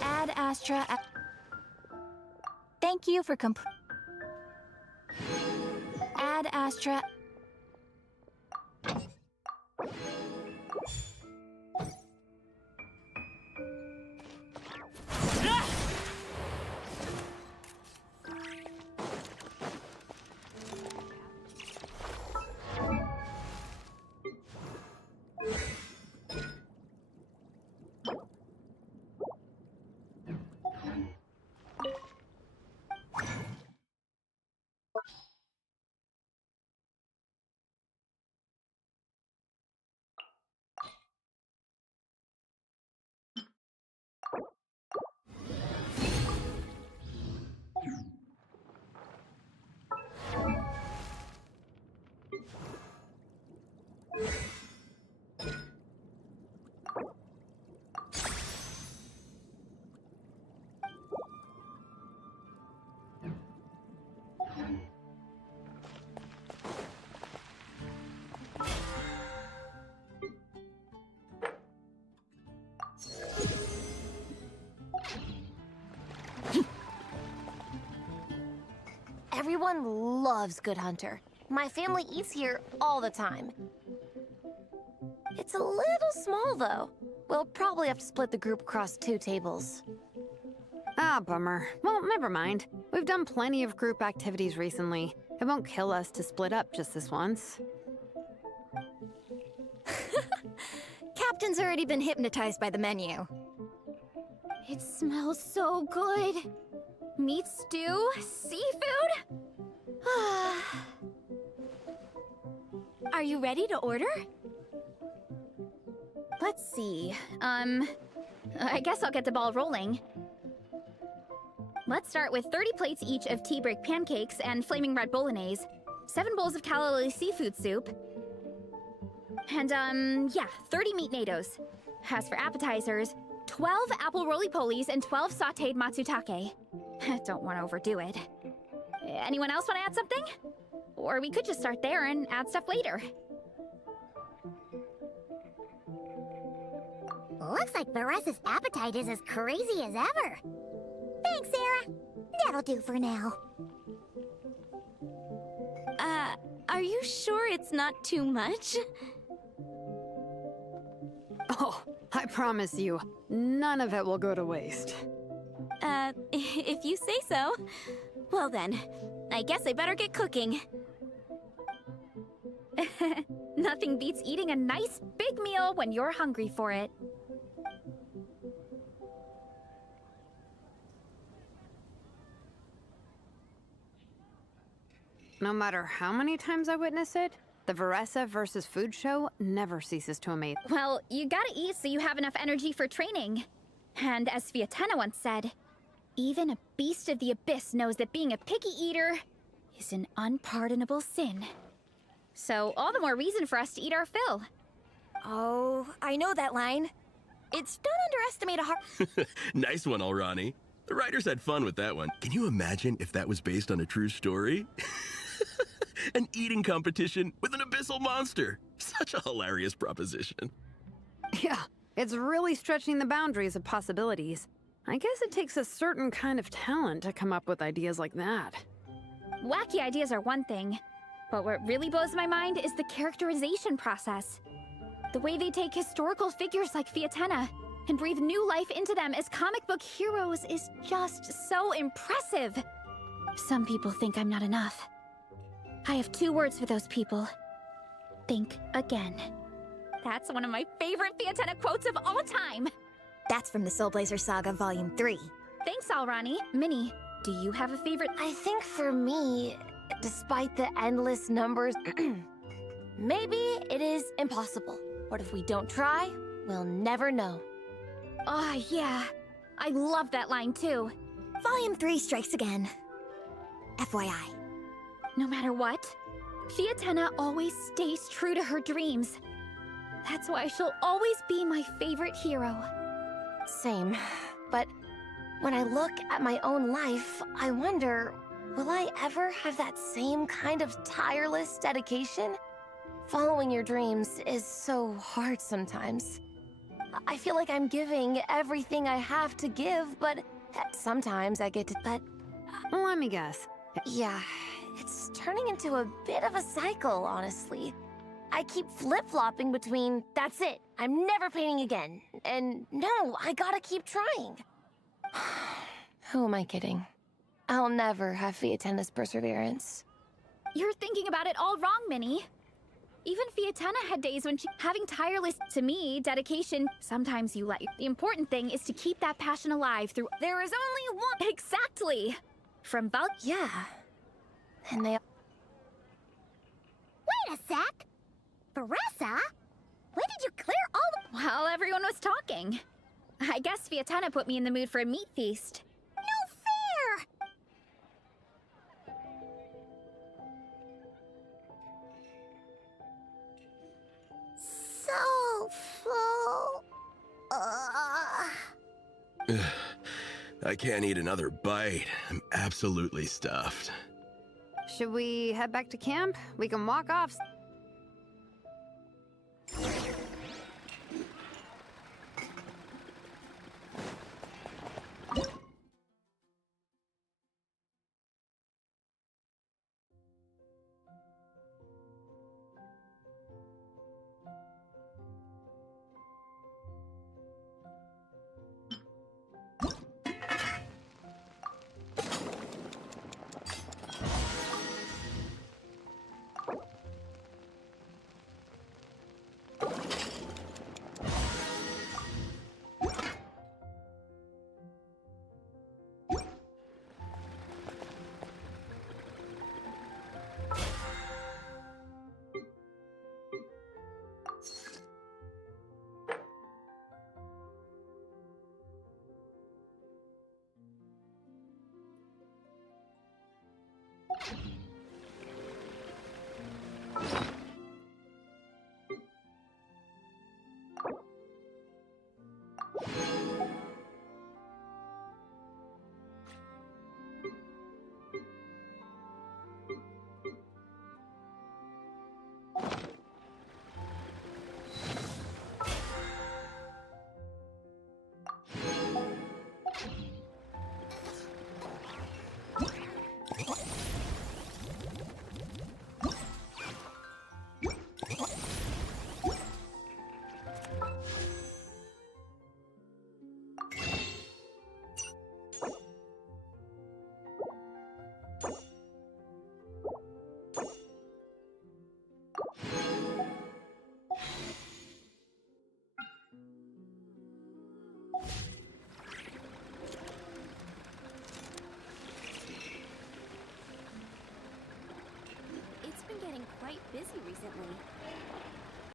Ad Astra. Thank you for Ad Astra. Everyone loves Good Hunter. My family eats here all the time. It's a little small, though. We'll probably have to split the group across 2 tables. Ah, bummer. Well, never mind. We've done plenty of group activities recently. It won't kill us to split up just this once. Captain's already been hypnotized by the menu. It smells so good. Meat stew? Seafood? Are you ready to order? Let's see. I guess I'll get the ball rolling. Let's start with 30 plates each of tea break pancakes and flaming red bolognese, 7 bowls of calla lily seafood soup, and, 30 meat natos. As for appetizers, 12 apple roly-polies and 12 sautéed matsutake. Don't want to overdo it. Anyone else want to add something? Or we could just start there and add stuff later. Looks like Beres's appetite is as crazy as ever. Thanks, Sarah. That'll do for now. Are you sure it's not too much? Oh, I promise you, none of it will go to waste. If you say so. Well then, I guess I better get cooking. Nothing beats eating a nice big meal when you're hungry for it. No matter how many times I witness it, the Varesa versus food show never ceases to amaze. Well, you gotta eat so you have enough energy for training. And as Fiatena once said, even a beast of the abyss knows that being a picky eater is an unpardonable sin. So all the more reason for us to eat our fill. Oh, I know that line. It's don't underestimate a heart. Nice one, Alrani. The writers had fun with that one. Can you imagine if that was based on a true story? An eating competition with an abyssal monster. Such a hilarious proposition. Yeah, it's really stretching the boundaries of possibilities. I guess it takes a certain kind of talent to come up with ideas like that. Wacky ideas are one thing, but what really blows my mind is the characterization process. The way they take historical figures like Fiatena and breathe new life into them as comic book heroes is just so impressive. Some people think I'm not enough. I have 2 words for those people. Think again. That's one of my favorite Fiatena quotes of all time. That's from the Soul Blazer Saga Volume 3. Thanks, Alrani. Minnie, do you have a favorite? I think for me, despite the endless numbers, maybe it is impossible. But if we don't try, we'll never know. Oh, yeah. I love that line, too. Volume 3 strikes again. FYI. No matter what, Fiatena always stays true to her dreams. That's why she'll always be my favorite hero. Same. But when I look at my own life, I wonder, will I ever have that same kind of tireless dedication? Following your dreams is so hard sometimes. I feel like I'm giving everything I have to give, but sometimes I get to... But Let me guess. yeah, it's turning into a bit of a cycle, honestly. I keep flip-flopping between, that's it, I'm never painting again, and no, I gotta keep trying. Who am I kidding? I'll never have Fiatena's perseverance. You're thinking about it all wrong, Minnie. Even Fiatena had days when having tireless, to me, dedication, sometimes you let... The important thing is to keep that passion alive through... There is only one... Exactly! From Bulk... Yeah. And they... Wait a sec! Varesa? When did you clear all the... While everyone was talking. I guess Fiatena put me in the mood for a meat feast. No fair! So full. I can't eat another bite. I'm absolutely stuffed. Should we head back to camp? We can walk off. quite busy recently.